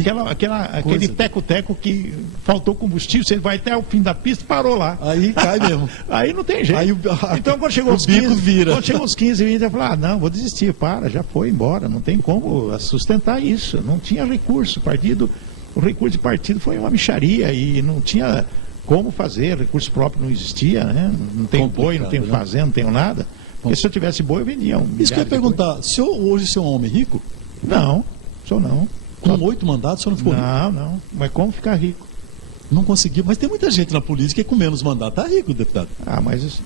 aquele teco-teco que faltou combustível, você vai até o fim da pista, parou lá. Aí cai mesmo. Aí não tem jeito. Aí Então quando chegou o os bico 15, vira. quando chegou os 15, 20, eu falei, não, vou desistir, já foi embora, não tem como sustentar isso. Não tinha recurso, o recurso de partido foi uma mixaria e não tinha como fazer, recurso próprio não existia, né? Não tenho boi, não tenho Complicado, né? fazenda, não tenho nada. Porque se eu tivesse boi, eu vendia Isso que eu ia milhar de perguntar. Hoje o senhor é um homem rico? boi. Não, sou não. Com 8 mandatos, o senhor não ficou rico? Não. Mas como ficar rico? Não conseguiu. Mas tem muita gente na política que com menos mandato tá rico, deputado. Mas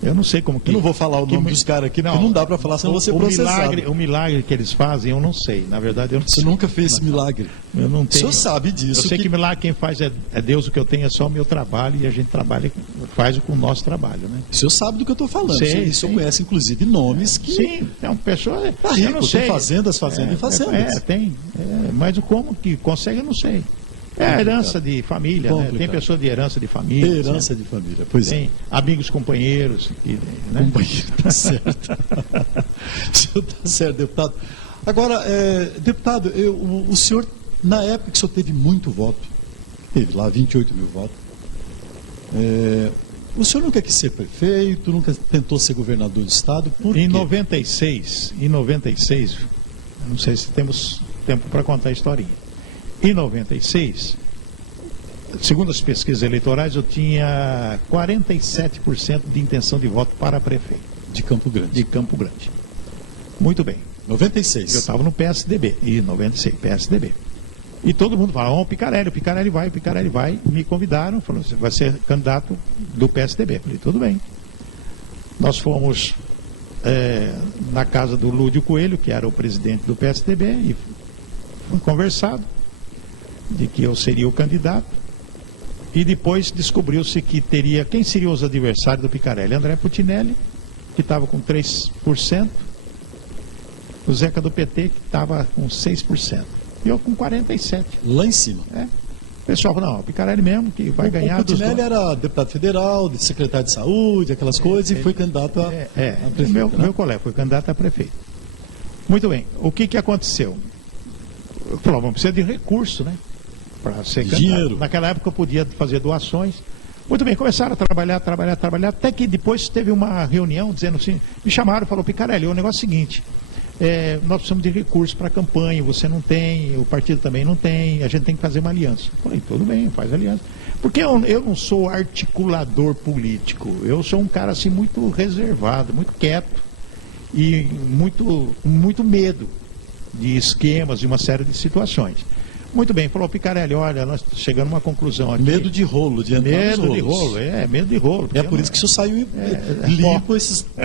eu não sei como que... Eu não vou falar o nome dos caras aqui, porque não dá para falar, senão você processado. O milagre que eles fazem, eu não sei. Na verdade, eu não Você sei. nunca fez esse milagre. Eu não O tenho. senhor sabe disso. Eu sei que milagre quem faz é Deus, o que eu tenho é só o meu trabalho e a gente faz com o nosso trabalho, né? O senhor sabe do que eu estou falando. Sei, O senhor sim. conhece, inclusive, nomes que... Sim, é uma pessoa... Tá eu rico, não tem sei. fazendas e fazendas. Tem. Mas o como que consegue, eu não sei. É a herança de família, né? Complicado. Tem pessoa de herança de família. Herança de família. Pois é. Tem amigos, companheiros. Né? Companheiro, tá certo. O senhor tá certo, deputado. Agora, deputado, o senhor, na época que o senhor teve muito voto, teve lá 28 mil votos, o senhor nunca quis ser prefeito, nunca tentou ser governador do estado, por quê? Em 96, não sei se temos tempo para contar a historinha. Em 96, segundo as pesquisas eleitorais, eu tinha 47% de intenção de voto para prefeito De Campo Grande. de Campo Grande. Muito bem. 96. Eu estava no PSDB, e 96, PSDB. E todo mundo fala, o Picarelli vai. Me convidaram, falaram, você vai ser candidato do PSDB. Falei, tudo bem. Nós fomos na casa do Lúdio Coelho, que era o presidente do PSDB, e foi conversado de que eu seria o candidato. E depois descobriu-se que teria, quem seriam os adversários do Picarelli? André Putinelli, que estava com 3%, o Zeca do PT, que estava com 6%, e eu com 47%. Lá em cima. O pessoal falou, não, o Picarelli mesmo, que vai ganhar O dos Putinelli dois. era deputado federal, secretário de saúde, aquelas coisas, e foi candidato a prefeito. Meu colega foi candidato a prefeito. Muito bem, o que aconteceu? Eu falei, vamos precisar de recurso, né? Para ser candidato. Dinheiro. Naquela época eu podia fazer doações. Muito bem, começaram a trabalhar, até que depois teve uma reunião dizendo assim, me chamaram e falaram, Picarelli, o negócio é o seguinte, nós precisamos de recursos para a campanha, você não tem, o partido também não tem, a gente tem que fazer uma aliança. Eu falei, tudo bem, faz aliança. Porque eu não sou articulador político, eu sou um cara assim muito reservado, muito quieto e muito medo de esquemas, de uma série de situações. Muito bem, falou Picarelli, olha, nós chegamos a uma conclusão aqui. Medo de rolo, de entrar Medo nos de rolos. rolo, medo de rolo. É por isso que o senhor saiu limpo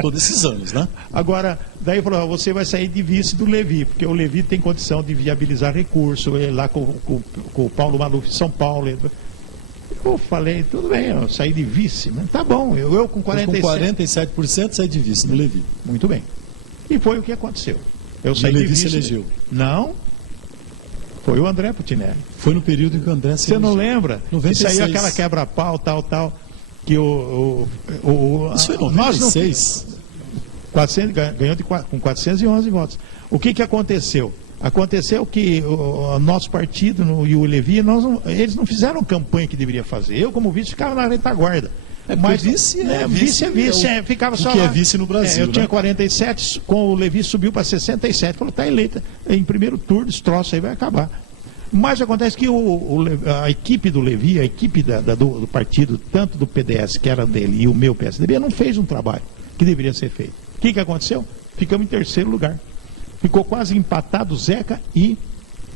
todos esses anos, né? Agora, daí falou, ó, você vai sair de vice do Levi, porque o Levi tem condição de viabilizar recurso, lá com o Paulo Maluf de São Paulo. Eu falei, tudo bem, eu saí de vice, mas tá bom, eu com 47%. Com 47% saí de vice no Levi. Muito bem. E foi o que aconteceu. Eu E saí o de Levi vice. se elegeu. Não, foi o André Putinelli. Foi no período em que o André se Você não elegeu. lembra? 96. E saiu aquela quebra-pau, tal, que Isso foi em nós não- 96? 400, ganhou com 411 votos. O que aconteceu? Aconteceu que o nosso partido e o Levi, eles não fizeram a campanha que deveria fazer. Eu, como vice, ficava na retaguarda. Mas vice é vice, vice, ficava só o que lá. é vice no Brasil, Eu tinha né? 47, com o Levi subiu para 67, falou, está eleita em primeiro turno, esse troço aí vai acabar. Mas acontece que a equipe do Levi, a equipe do partido, tanto do PDS, que era dele, e o meu PSDB, não fez um trabalho que deveria ser feito. O que aconteceu? Ficamos em terceiro lugar. Ficou quase empatado o Zeca e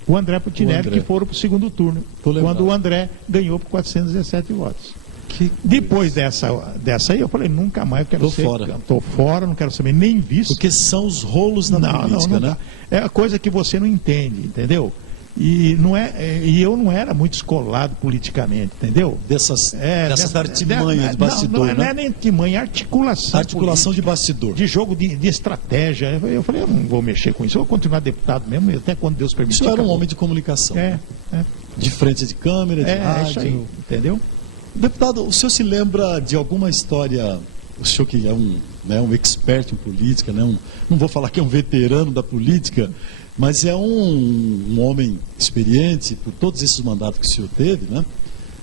o André Putinelli, que foram para o segundo turno, quando o André ganhou por 417 votos. Depois dessa aí, eu falei, nunca mais eu quero ser. Tô fora, não quero saber nem vice. Porque são os rolos na política, né? É a coisa que você não entende, entendeu? E eu não era muito escolado politicamente, entendeu? Dessas artimanhas de bastidor, não é nem artimanha, é articulação política, de bastidor. De jogo de estratégia. Eu falei, eu não vou mexer com isso, eu vou continuar deputado mesmo, até quando Deus permitir. Isso era um homem de comunicação. De frente de câmera, de rádio. Isso aí, entendeu? Deputado, o senhor se lembra de alguma história, o senhor que é um expert em política, né? Não vou falar que é um veterano da política, mas é um homem experiente por todos esses mandatos que o senhor teve, né?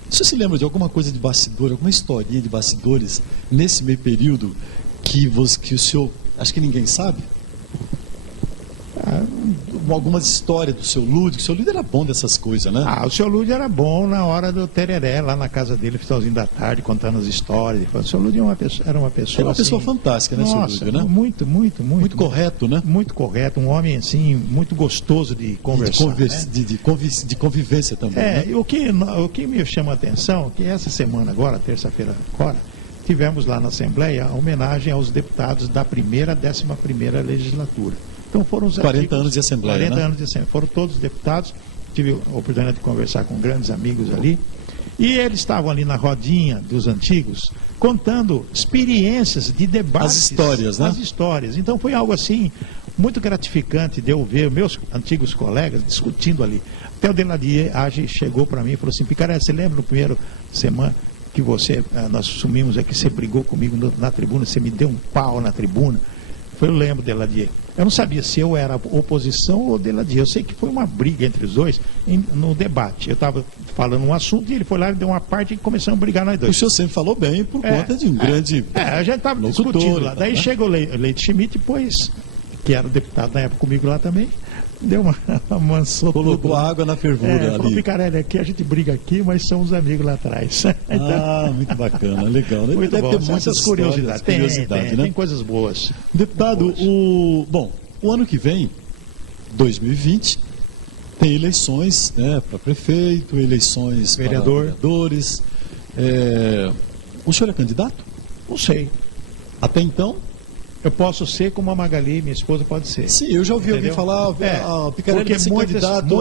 O senhor se lembra de alguma coisa de bastidor, alguma historinha de bastidores nesse meio período que o senhor, acho que ninguém sabe? Algumas histórias do seu Lúdio, que o seu Lúdio era bom dessas coisas, né? O seu Lúdio era bom na hora do tereré, lá na casa dele, finalzinho da tarde, contando as histórias. O seu Lúdio era uma pessoa Era uma pessoa fantástica, né, seu Lúdio, né? Muito. Muito correto, né? Muito correto, um homem, assim, muito gostoso de conversar. De convivência também, né? O que me chama a atenção, que essa semana agora, terça-feira agora, tivemos lá na Assembleia a homenagem aos deputados da 11ª legislatura. Então foram os 40 anos de Assembleia, 40 né? anos de Assembleia. Foram todos os deputados, tive a oportunidade de conversar com grandes amigos ali, e eles estavam ali na rodinha dos antigos, contando experiências de debates. As histórias, né? As histórias. Então foi algo assim, muito gratificante de eu ver meus antigos colegas discutindo ali. Até o Deladier Age chegou para mim e falou assim, Picaré, você lembra no primeiro semana que nós assumimos aqui, você brigou comigo na tribuna, você me deu um pau na tribuna? Eu lembro, Deladier. Eu não sabia se eu era oposição ou Deladier. Eu sei que foi uma briga entre os dois no debate. Eu estava falando um assunto e ele foi lá e deu uma parte e começamos a brigar nós dois. O senhor sempre falou bem por conta de um grande a gente estava discutindo lá. Daí chegou o Leite Schmidt, depois, que era deputado na época comigo lá também, deu uma mansou. Colocou água na fervura ali. Falou, Picarelli, aqui a gente briga aqui, mas somos amigos lá atrás. Muito bacana, legal. Muito Deve bom. ter muitas curiosidades. Né? Tem coisas boas. Deputado, o ano que vem, 2020, tem eleições, né, para prefeito, eleições para vereadores. O senhor é candidato? Não sei. Até então? Eu posso ser como a Magali, minha esposa pode ser. Sim, eu já ouvi alguém falar, a Picarelli vai ser candidato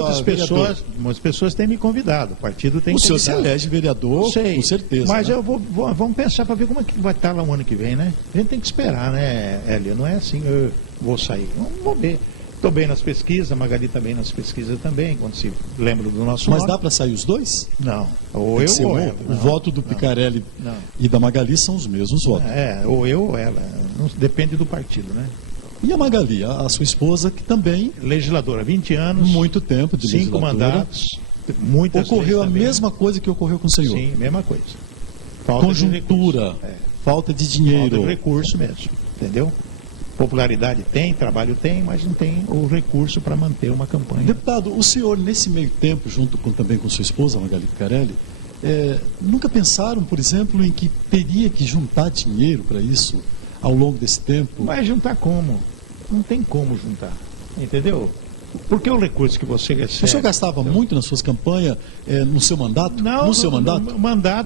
muitas pessoas têm me convidado, o partido tem convidado. O senhor se convidado. elege vereador, Sei, com certeza. Mas né? vamos pensar para ver como é que vai estar lá o ano que vem, né? A gente tem que esperar, né, Hélio? Não é assim, eu vou sair. Vamos ver. Estou bem nas pesquisas, a Magali está bem nas pesquisas também, quando se lembra do nosso Mas nome. dá para sair os dois? Não. Ou eu ou ela. O voto do Picarelli e da Magali são os mesmos votos. Ou eu ou ela. Não, depende do partido, né? E a Magali, a sua esposa, que também... Legisladora, 20 anos. Muito tempo de 5 mandatos. Muitas ocorreu a mesma coisa que ocorreu com o senhor. Sim, mesma coisa. Falta conjuntura, falta de dinheiro. Falta de recurso mesmo, entendeu? Popularidade tem, trabalho tem, mas não tem o recurso para manter uma campanha. Deputado, o senhor, nesse meio tempo, junto também com sua esposa, Magali Picarelli, nunca pensaram, por exemplo, em que teria que juntar dinheiro para isso ao longo desse tempo? Mas juntar como? Não tem como juntar, entendeu? Porque o recurso que você recebe... O senhor gastava muito nas suas campanhas, no seu mandato? Não, no seu mandato?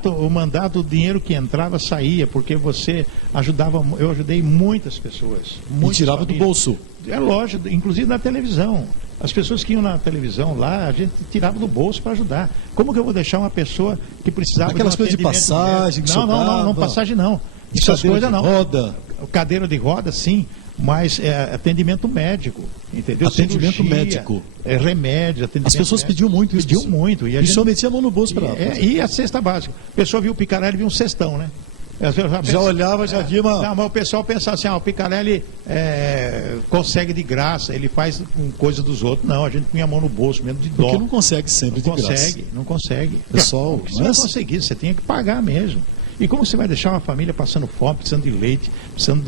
O mandato, o dinheiro que entrava saía, porque você ajudava, eu ajudei muitas pessoas. E tirava do bolso? É lógico, inclusive na televisão. As pessoas que iam na televisão lá, a gente tirava do bolso para ajudar. Como que eu vou deixar uma pessoa que precisava aquelas de um coisas de passagem que não, passagem não. Essas coisas não. Roda. Cadeira de roda, sim. Mas atendimento médico, entendeu? Atendimento cirurgia, médico. Remédio, atendimento As pessoas médico. Pediam muito isso. Pediam muito. E o senhor metia a mão no bolso para E a cesta básica. A pessoa viu o Picarelli, viu um cestão, né? Já olhava, já via uma... Não, mas o pessoal pensava assim, o Picarelli consegue de graça, ele faz coisa dos outros. Não, a gente põe a mão no bolso mesmo de dó. Porque não consegue sempre de graça. Não consegue. Pessoal, se não conseguir, você tinha que pagar mesmo. E como você vai deixar uma família passando fome, precisando de leite, precisando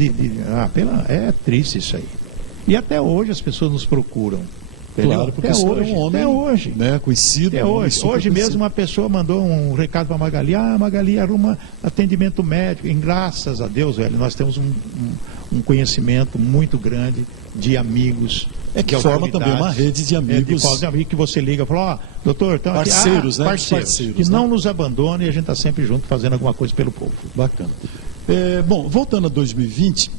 é triste isso aí. E até hoje as pessoas nos procuram. Entendeu? Claro, porque até o senhor hoje, é um homem, até hoje. né, conhecido. Até um homem hoje. super Hoje conhecido. mesmo uma pessoa mandou um recado para a Magali. Magali, arruma atendimento médico. E graças a Deus, velho, nós temos um conhecimento muito grande de amigos. É que de forma também uma rede de amigos. De amigos que você liga e fala, doutor, então aqui, parceiros, né? Parceiros, que né? não nos abandonam e a gente está sempre junto fazendo alguma coisa pelo povo. Bacana. Bom, voltando a 2020,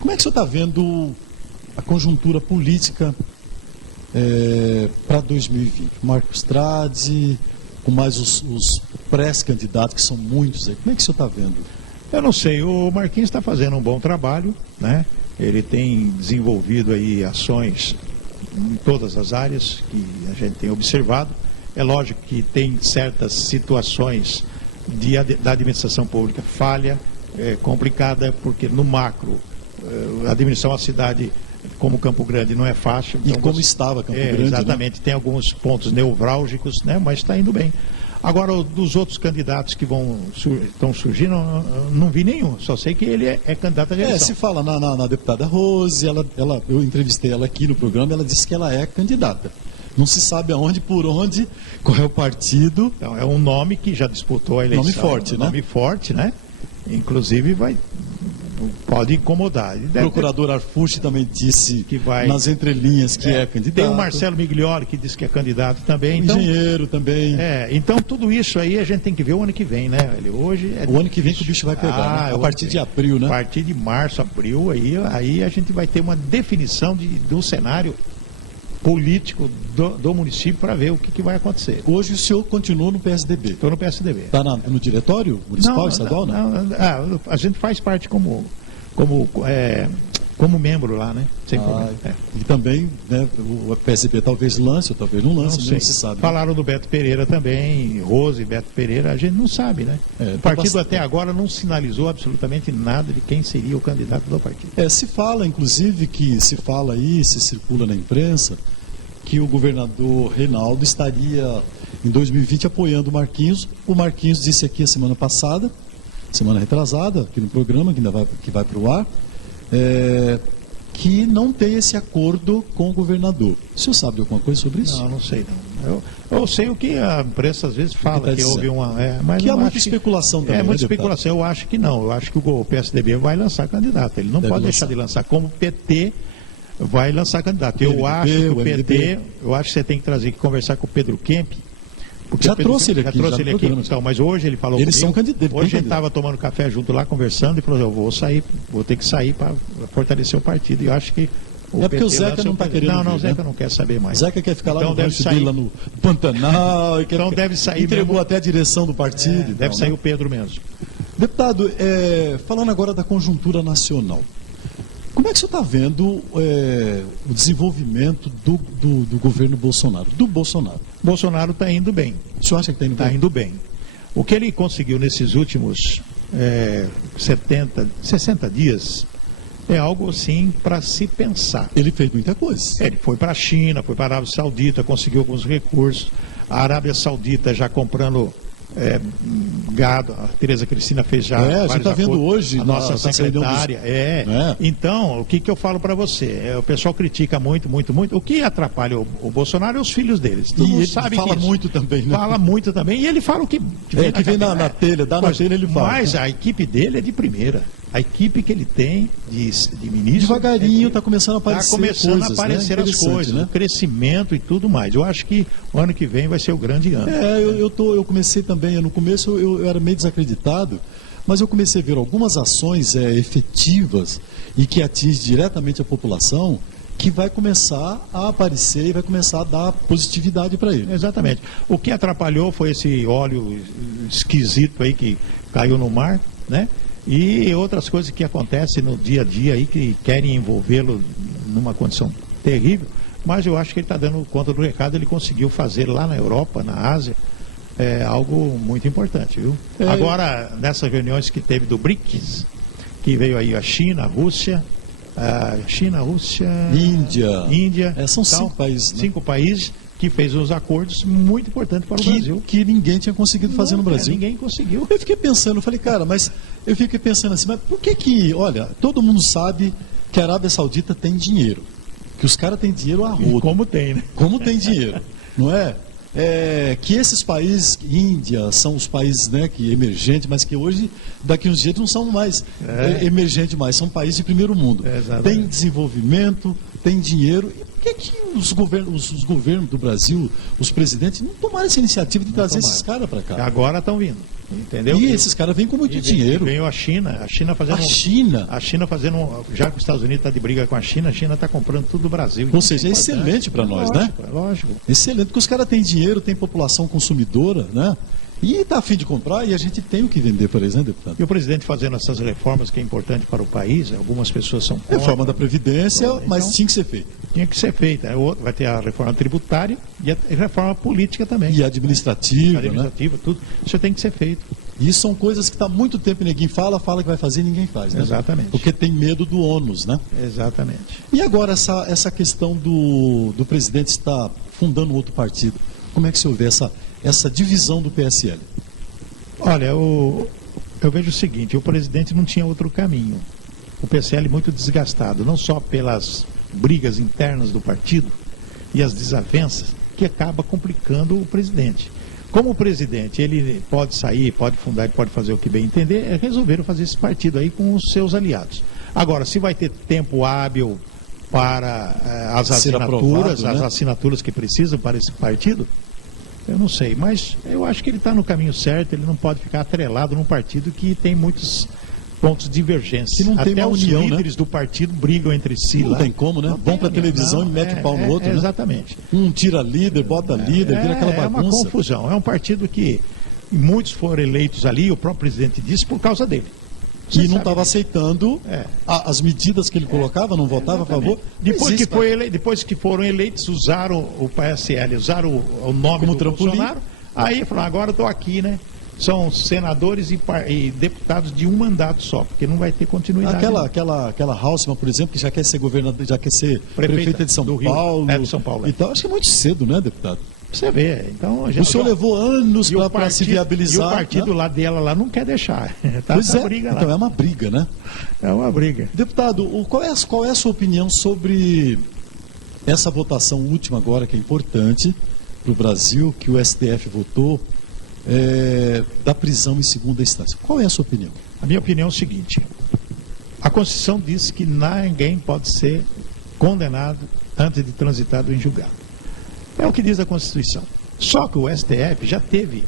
como é que o senhor está vendo a conjuntura política para 2020? Marcos Trade, com mais os pré-candidatos, que são muitos aí. Como é que o senhor está vendo? Eu não sei, o Marquinhos está fazendo um bom trabalho, né? Ele tem desenvolvido aí ações em todas as áreas que a gente tem observado. É lógico que tem certas situações da administração pública falha, complicada, porque no macro, a administração da cidade como Campo Grande não é fácil. E então, como estava Campo Grande, exatamente, né? Tem alguns pontos nevrálgicos, né? Mas está indo bem. Agora, dos outros candidatos que estão surgindo, não vi nenhum. Só sei que ele é candidato à reeleição. Se fala na deputada Rose, eu entrevistei ela aqui no programa, ela disse que ela é candidata. Não se sabe aonde, por onde, qual é o partido. Então, é um nome que já disputou a eleição. Nome forte, né? Nome forte, né? Inclusive pode incomodar. O procurador Arfucci também disse que vai, nas entrelinhas que é candidato. Tem o Marcelo Migliori que diz que é candidato também. Então, engenheiro também. Então tudo isso aí a gente tem que ver o ano que vem, né? Hoje o ano que vem que o bicho vai pegar, né? A partir de abril, né? A partir de março, abril, aí a gente vai ter uma definição do cenário político do município para ver o que vai acontecer. Hoje o senhor continua no PSDB? Estou no PSDB. Está no diretório municipal, estadual? Não, a gente faz parte como membro lá, né? Sem problema. E também, né, o PSDB talvez lance, ou talvez não lance, não se sabe. Falaram do Beto Pereira também, Rose e Beto Pereira, a gente não sabe, né? O partido até agora não sinalizou absolutamente nada de quem seria o candidato do partido. Se fala, inclusive, se circula na imprensa, que o governador Reinaldo estaria, em 2020, apoiando o Marquinhos. O Marquinhos disse aqui a semana passada, semana retrasada, aqui no programa, que vai para o ar, que não tem esse acordo com o governador. O senhor sabe de alguma coisa sobre isso? Não sei não. Eu sei o que a imprensa às vezes fala, que houve uma... mas que há muita especulação também, muita especulação. Eu acho que não. Eu acho que o PSDB vai lançar candidato. Ele não pode deixar de lançar. Como o PT vai lançar candidato. Eu acho que o PT... Eu acho que você tem que conversar com o Pedro Kemp. Já trouxe ele aqui. Então, mas hoje ele falou Eles são candidatos. Hoje ele estava tomando café junto lá, conversando, e falou, eu vou ter que sair para fortalecer o partido. E eu acho que porque o Zeca não está querendo. Não, o Zeca não quer saber mais. Zeca quer ficar lá no rancho dele, lá no Pantanal. Então deve sair. Entregou até a direção do partido. Deve sair o Pedro mesmo. Deputado, falando agora da conjuntura nacional, como é que você está vendo o desenvolvimento do governo Bolsonaro? Do Bolsonaro. Bolsonaro está indo bem. O senhor acha que está indo bem? Está indo bem. O que ele conseguiu nesses últimos 60 dias é algo assim para se pensar. Ele fez muita coisa. Ele foi para a China, foi para a Arábia Saudita, conseguiu alguns recursos. A Arábia Saudita já comprando gado, a Tereza Cristina fez já a gente está vendo hoje a nossa secretária. Então, o que eu falo para você? O pessoal critica muito. O que atrapalha o Bolsonaro é os filhos deles. E ele fala muito também, né? Fala muito também. E ele fala o que vem na telha, na telha ele fala. Mas a equipe dele é de primeira. A equipe que ele tem de ministro... Devagarinho está começando a aparecer coisas. Está começando a aparecer as coisas, né? O crescimento e tudo mais. Eu acho que o ano que vem vai ser o grande ano. Eu comecei também, no começo eu era meio desacreditado, mas eu comecei a ver algumas ações efetivas e que atingem diretamente a população, que vai começar a aparecer e vai começar a dar positividade para ele. Exatamente. O que atrapalhou foi esse óleo esquisito aí que caiu no mar, né? E outras coisas que acontecem no dia a dia aí que querem envolvê-lo numa condição terrível, mas eu acho que ele está dando conta do recado. Ele conseguiu fazer lá na Europa, na Ásia, algo muito importante, viu? Agora, nessas reuniões que teve do BRICS, que veio aí a China, a Rússia, Índia. São 5 países. Né? 5 países. que fez uns acordos muito importantes para o Brasil. Que ninguém tinha conseguido fazer no Brasil. Ninguém conseguiu. Eu fiquei pensando, eu falei, cara, mas eu fiquei pensando assim, mas por que, olha, todo mundo sabe que a Arábia Saudita tem dinheiro, que os caras têm dinheiro a rodo. Como tem, né? Como tem dinheiro, não é? Que esses países, Índia, são os países, né, que emergentes, mas que hoje, daqui uns dias, não são mais emergentes mais, são países de primeiro mundo. Tem desenvolvimento, tem dinheiro. E por que os governos do Brasil, os presidentes, não tomaram essa iniciativa de trazer esses caras para cá? Agora estão vindo, entendeu? E esses caras vêm com muito dinheiro. Veio a China fazendo... A China fazendo... Já que os Estados Unidos está de briga com a China está comprando tudo do Brasil. Ou seja, é excelente para nós, né? Lógico. Excelente, porque os caras têm dinheiro, têm população consumidora, né? E está a fim de comprar e a gente tem o que vender, por exemplo, deputado. E o presidente fazendo essas reformas que é importante para o país, algumas pessoas são contra. Reforma da Previdência, mas tinha que ser feita. Tinha que ser feita. Vai ter a reforma tributária e a reforma política também. E administrativa, administrativa, tudo. Isso tem que ser feito. E são coisas que está muito tempo ninguém fala que vai fazer e ninguém faz, né? Exatamente. Porque tem medo do ônus, né? Exatamente. E agora essa questão do presidente estar fundando outro partido, como é que se houve essa divisão do PSL? Olha, eu vejo o seguinte, o presidente não tinha outro caminho. O PSL muito desgastado, não só pelas brigas internas do partido e as desavenças, que acaba complicando o presidente. Como o presidente, ele pode sair, pode fundar, ele pode fazer o que bem entender, resolveram fazer esse partido aí com os seus aliados. Agora, se vai ter tempo hábil para as assinaturas, aprovado, né? As assinaturas que precisam para esse partido, eu não sei, mas eu acho que ele está no caminho certo, ele não pode ficar atrelado num partido que tem muitos pontos divergentes. Que não tem Até uma os união, líderes do partido brigam entre si não lá. tem como, né? Vão para a televisão e mete o pau no outro, né? Exatamente. Um tira líder, bota líder, vira aquela bagunça. É uma confusão. É um partido que muitos foram eleitos ali, o próprio presidente disse, por causa dele. Que não estava aceitando as medidas que ele colocava, não votava a favor. Depois que foram eleitos, usaram o PSL, usaram o nome como do trampolim. Bolsonaro. Aí falaram, agora eu estou aqui, né? São senadores e deputados de um mandato só, porque não vai ter continuidade. Aquela Halseman, por exemplo, que já quer ser governador, já quer ser prefeita de São Paulo. De São Paulo. Então, acho que é muito cedo, né, deputado? Você vê. Então, o senhor levou anos para se viabilizar. E o partido lá dela lá não quer deixar. Pois é, briga lá. Então é uma briga, né? É uma briga. Deputado, qual é a sua opinião sobre essa votação última agora, que é importante para o Brasil, que o STF votou, da prisão em segunda instância? Qual é a sua opinião? A minha opinião é o seguinte: a Constituição diz que ninguém pode ser condenado antes de transitado em julgado. É o que diz a Constituição. Só que o STF já teve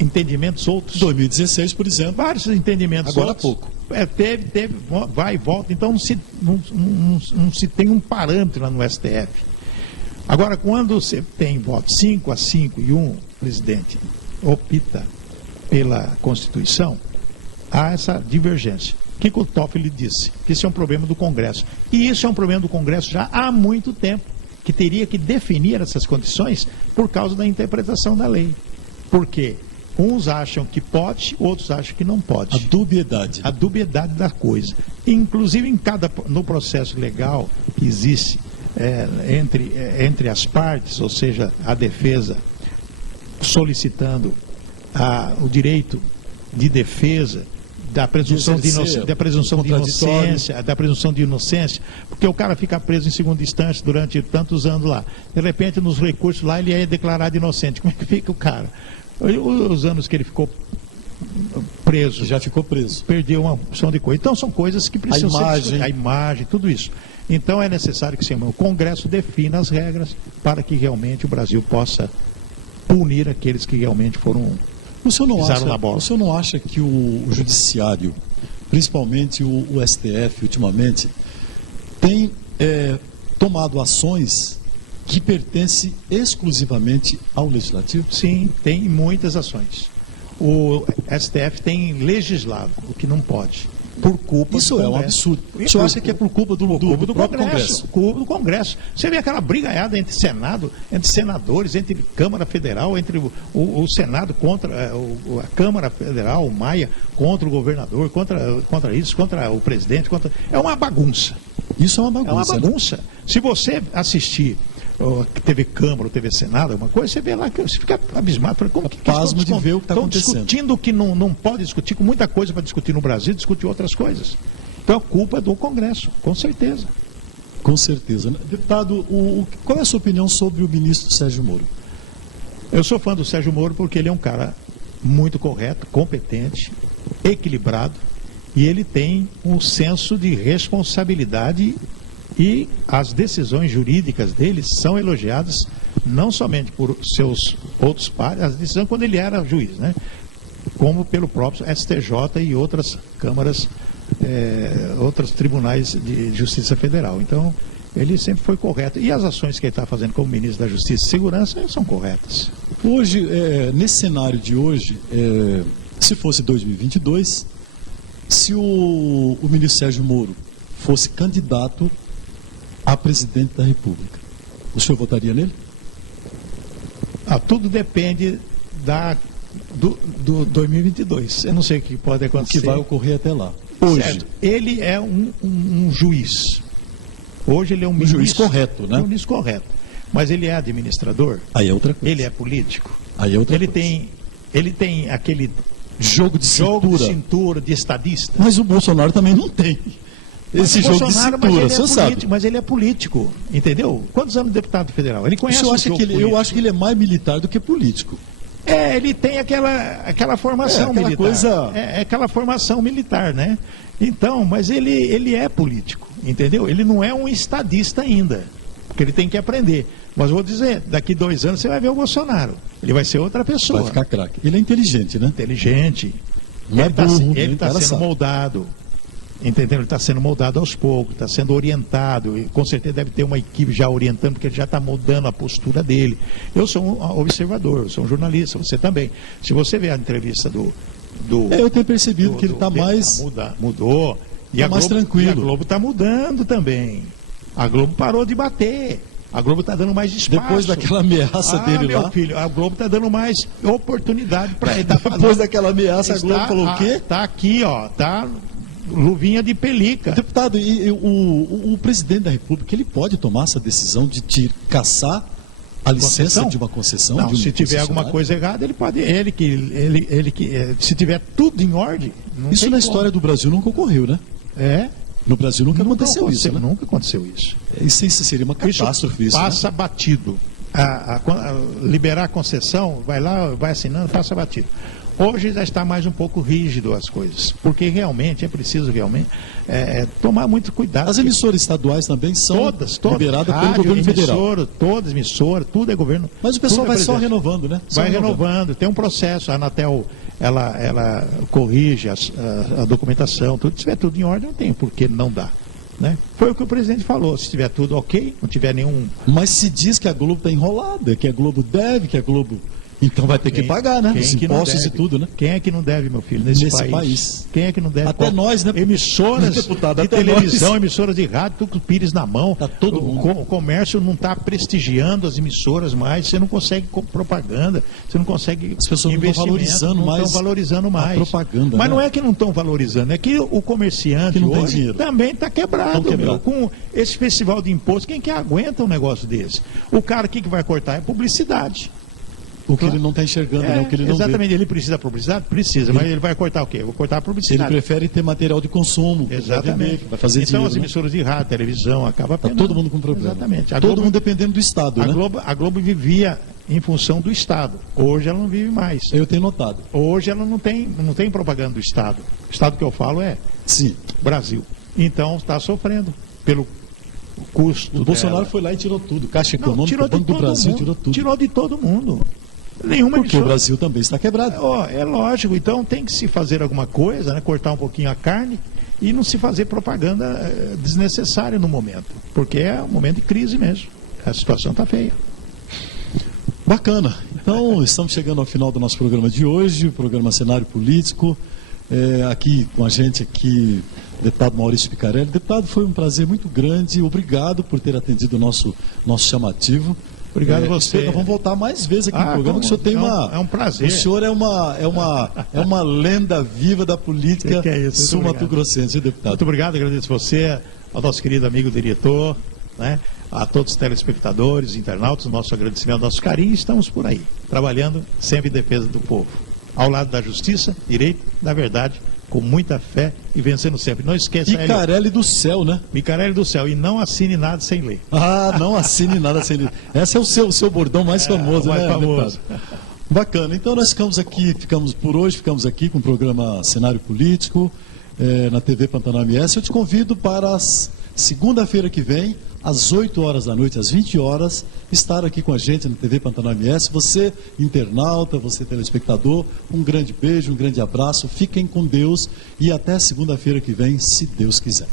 entendimentos outros. 2016, por exemplo. Vários entendimentos agora outros. Há pouco. Teve, vai e volta. Então não se tem um parâmetro lá no STF. Agora, quando você tem voto 5-5 e um presidente opta pela Constituição, há essa divergência. O que o Toffoli disse? Que isso é um problema do Congresso. E isso é um problema do Congresso já há muito tempo, que teria que definir essas condições por causa da interpretação da lei. Por quê? Uns acham que pode, outros acham que não pode. A dubiedade. A dubiedade da coisa. Inclusive, no processo legal que existe entre as partes, ou seja, a defesa solicitando o direito de defesa da presunção de inocência, porque o cara fica preso em segunda instância durante tantos anos lá. De repente, nos recursos lá, ele é declarado inocente. Como é que fica o cara? Os anos que ele ficou preso. Já ficou preso. Perdeu uma opção de coisa. Então, são coisas que precisam ser... A imagem, tudo isso. Então, é necessário que o Congresso defina as regras para que realmente o Brasil possa punir aqueles que realmente foram... O senhor não acha que o Judiciário, principalmente o STF, ultimamente, tem tomado ações que pertencem exclusivamente ao Legislativo? Sim, tem muitas ações. O STF tem legislado, o que não pode. Por culpa Isso do é um absurdo. O senhor acha que é por culpa do próprio Congresso? Culpa do Congresso. Você vê aquela brigaiada entre Senado, entre senadores, entre Câmara Federal, entre o Senado contra a Câmara Federal, o Maia, contra o governador, contra isso, contra o presidente. É uma bagunça. Isso é uma bagunça. É uma bagunça. Né? Se você assistir ou TV Câmara, ou TV Senado, alguma coisa, você vê lá que você fica abismado. Fala, como que pasmo de ver o que está acontecendo. Estão discutindo o que não pode discutir, com muita coisa para discutir no Brasil, discutir outras coisas. Então a culpa é do Congresso, com certeza. Com certeza. Deputado, qual é a sua opinião sobre o ministro Sérgio Moro? Eu sou fã do Sérgio Moro porque ele é um cara muito correto, competente, equilibrado, e ele tem um senso de responsabilidade, e as decisões jurídicas dele são elogiadas não somente por seus outros pares, as decisões quando ele era juiz, né? Como pelo próprio STJ e outras câmaras, outros tribunais de Justiça Federal. Então, ele sempre foi correto. E as ações que ele está fazendo como ministro da Justiça e Segurança são corretas. Hoje, nesse cenário de hoje, se fosse 2022, se o ministro Sérgio Moro fosse candidato a presidente da República, o senhor votaria nele? Tudo depende do 2022. Eu não sei o que pode acontecer. O que vai ocorrer até lá. Hoje. Certo. Ele é um juiz. Hoje ele é um ministro. Juiz correto, né? Um ministro correto. Mas ele é administrador. Aí é outra coisa. Ele é político. Aí é outra ele coisa. Ele tem aquele jogo de cintura, de estadista. Mas o Bolsonaro também não tem. Esse jogo de cintura, o senhor sabe. Mas ele é político, entendeu? Quantos anos de deputado federal? Ele conhece eu acho que ele é mais militar do que político. Ele tem aquela formação aquela militar. Aquela formação militar, né? Então, mas ele é político, entendeu? Ele não é um estadista ainda, porque ele tem que aprender. Mas vou dizer, daqui 2 anos você vai ver o Bolsonaro. Ele vai ser outra pessoa. Vai ficar craque. Ele é inteligente, né? Inteligente. Não é burro, ele está sendo moldado. Entendeu? Ele está sendo moldado aos poucos, está sendo orientado, e com certeza deve ter uma equipe já orientando, porque ele já está moldando a postura dele. Eu sou um observador, eu sou um jornalista, você também. Se você ver a entrevista eu tenho percebido que ele está mais... Mudou. E tá mais tranquilo. E a Globo está mudando também. A Globo parou de bater. A Globo está dando mais espaço. Depois daquela ameaça dele meu lá. Filho, a Globo está dando mais oportunidade para ele. Depois daquela ameaça, a Globo falou o quê? Está aqui, ó, tá... luvinha de pelica. Deputado, o presidente da República, ele pode tomar essa decisão de caçar a licença de uma concessão? Não, se tiver alguma coisa errada, ele pode. Se tiver tudo em ordem. Isso na história do Brasil nunca ocorreu, né? No Brasil nunca aconteceu isso. Né? Nunca aconteceu isso. Isso seria uma catástrofe. Isso passa batido. Liberar a concessão, vai lá, vai assinando, passa batido. Hoje já está mais um pouco rígido as coisas, porque realmente é preciso tomar muito cuidado. As emissoras estaduais também são todas liberadas pelo governo federal. Todas emissoras, tudo é governo. Mas o pessoal vai só renovando, né? Vai renovando, tem um processo, a Anatel, ela corrige a documentação, tudo. Se tiver tudo em ordem, não tem por que não dá. Né? Foi o que o presidente falou, se tiver tudo ok, não tiver nenhum... Mas se diz que a Globo está enrolada, que a Globo deve, que a Globo... Então vai ter que pagar, né? Os impostos e tudo, né? Quem é que não deve, meu filho, nesse país? Quem é que não deve? Até nós, né? Emissoras de televisão, emissoras de rádio, tudo com o Pires na mão. Tá todo mundo. O comércio não está prestigiando as emissoras mais, você não consegue propaganda, você não consegue... As pessoas não estão valorizando mais. A propaganda, mas né? não é que não estão valorizando, é que o comerciante não hoje tem dinheiro. Também está quebrado, com esse festival de imposto. Quem que aguenta um negócio desse? O cara que vai cortar é publicidade. O que ele não está enxergando, né? O que ele não exatamente, vê. Ele precisa da publicidade? Precisa, mas ele vai cortar o quê? Vou cortar a publicidade. Ele prefere ter material de consumo. Exatamente. Vai fazer então dinheiro, as emissoras de rádio, televisão, acaba Está todo mundo com problema. Exatamente. Todo mundo dependendo do Estado, né? A Globo vivia em função do Estado. Hoje ela não vive mais. Eu tenho notado. Hoje ela não tem propaganda do Estado. O Estado que eu falo é Brasil. Então está sofrendo pelo custo. O Bolsonaro foi lá e tirou tudo. Caixa Econômica, Banco do Brasil, tirou tudo. Tirou de todo mundo. Porque o Brasil também está quebrado. É lógico, então tem que se fazer alguma coisa, né? Cortar um pouquinho a carne e não se fazer propaganda desnecessária no momento, porque é um momento de crise mesmo. A situação está feia. Bacana. Então, estamos chegando ao final do nosso programa de hoje, o programa Cenário Político. Aqui com a gente, o deputado Maurício Picarelli. Deputado, foi um prazer muito grande. Obrigado por ter atendido o nosso chamativo. Obrigado a você. Nós vamos voltar mais vezes aqui no programa, que o senhor tem É um prazer. O senhor é uma lenda viva da política sul-mato-grossense, deputado. Muito obrigado, agradeço você, ao nosso querido amigo diretor, né? a todos os telespectadores, internautas, nosso agradecimento, nosso carinho. Estamos por aí, trabalhando sempre em defesa do povo, ao lado da justiça, direito, da verdade, com muita fé e vencendo sempre. Não esqueça, Micarelli do céu, né? Micarelli do céu, e não assine nada sem ler. Ah, não assine nada sem ler. Esse é o seu bordão mais famoso, mais né, famoso. deputado? Bacana. Então nós ficamos aqui com o programa Cenário Político na TV Pantanal MS. Eu te convido para segunda-feira que vem, às 8 horas da noite, às 20 horas, estar aqui com a gente na TV Pantanal MS. Você, internauta, você, telespectador, um grande beijo, um grande abraço. Fiquem com Deus e até segunda-feira que vem, se Deus quiser.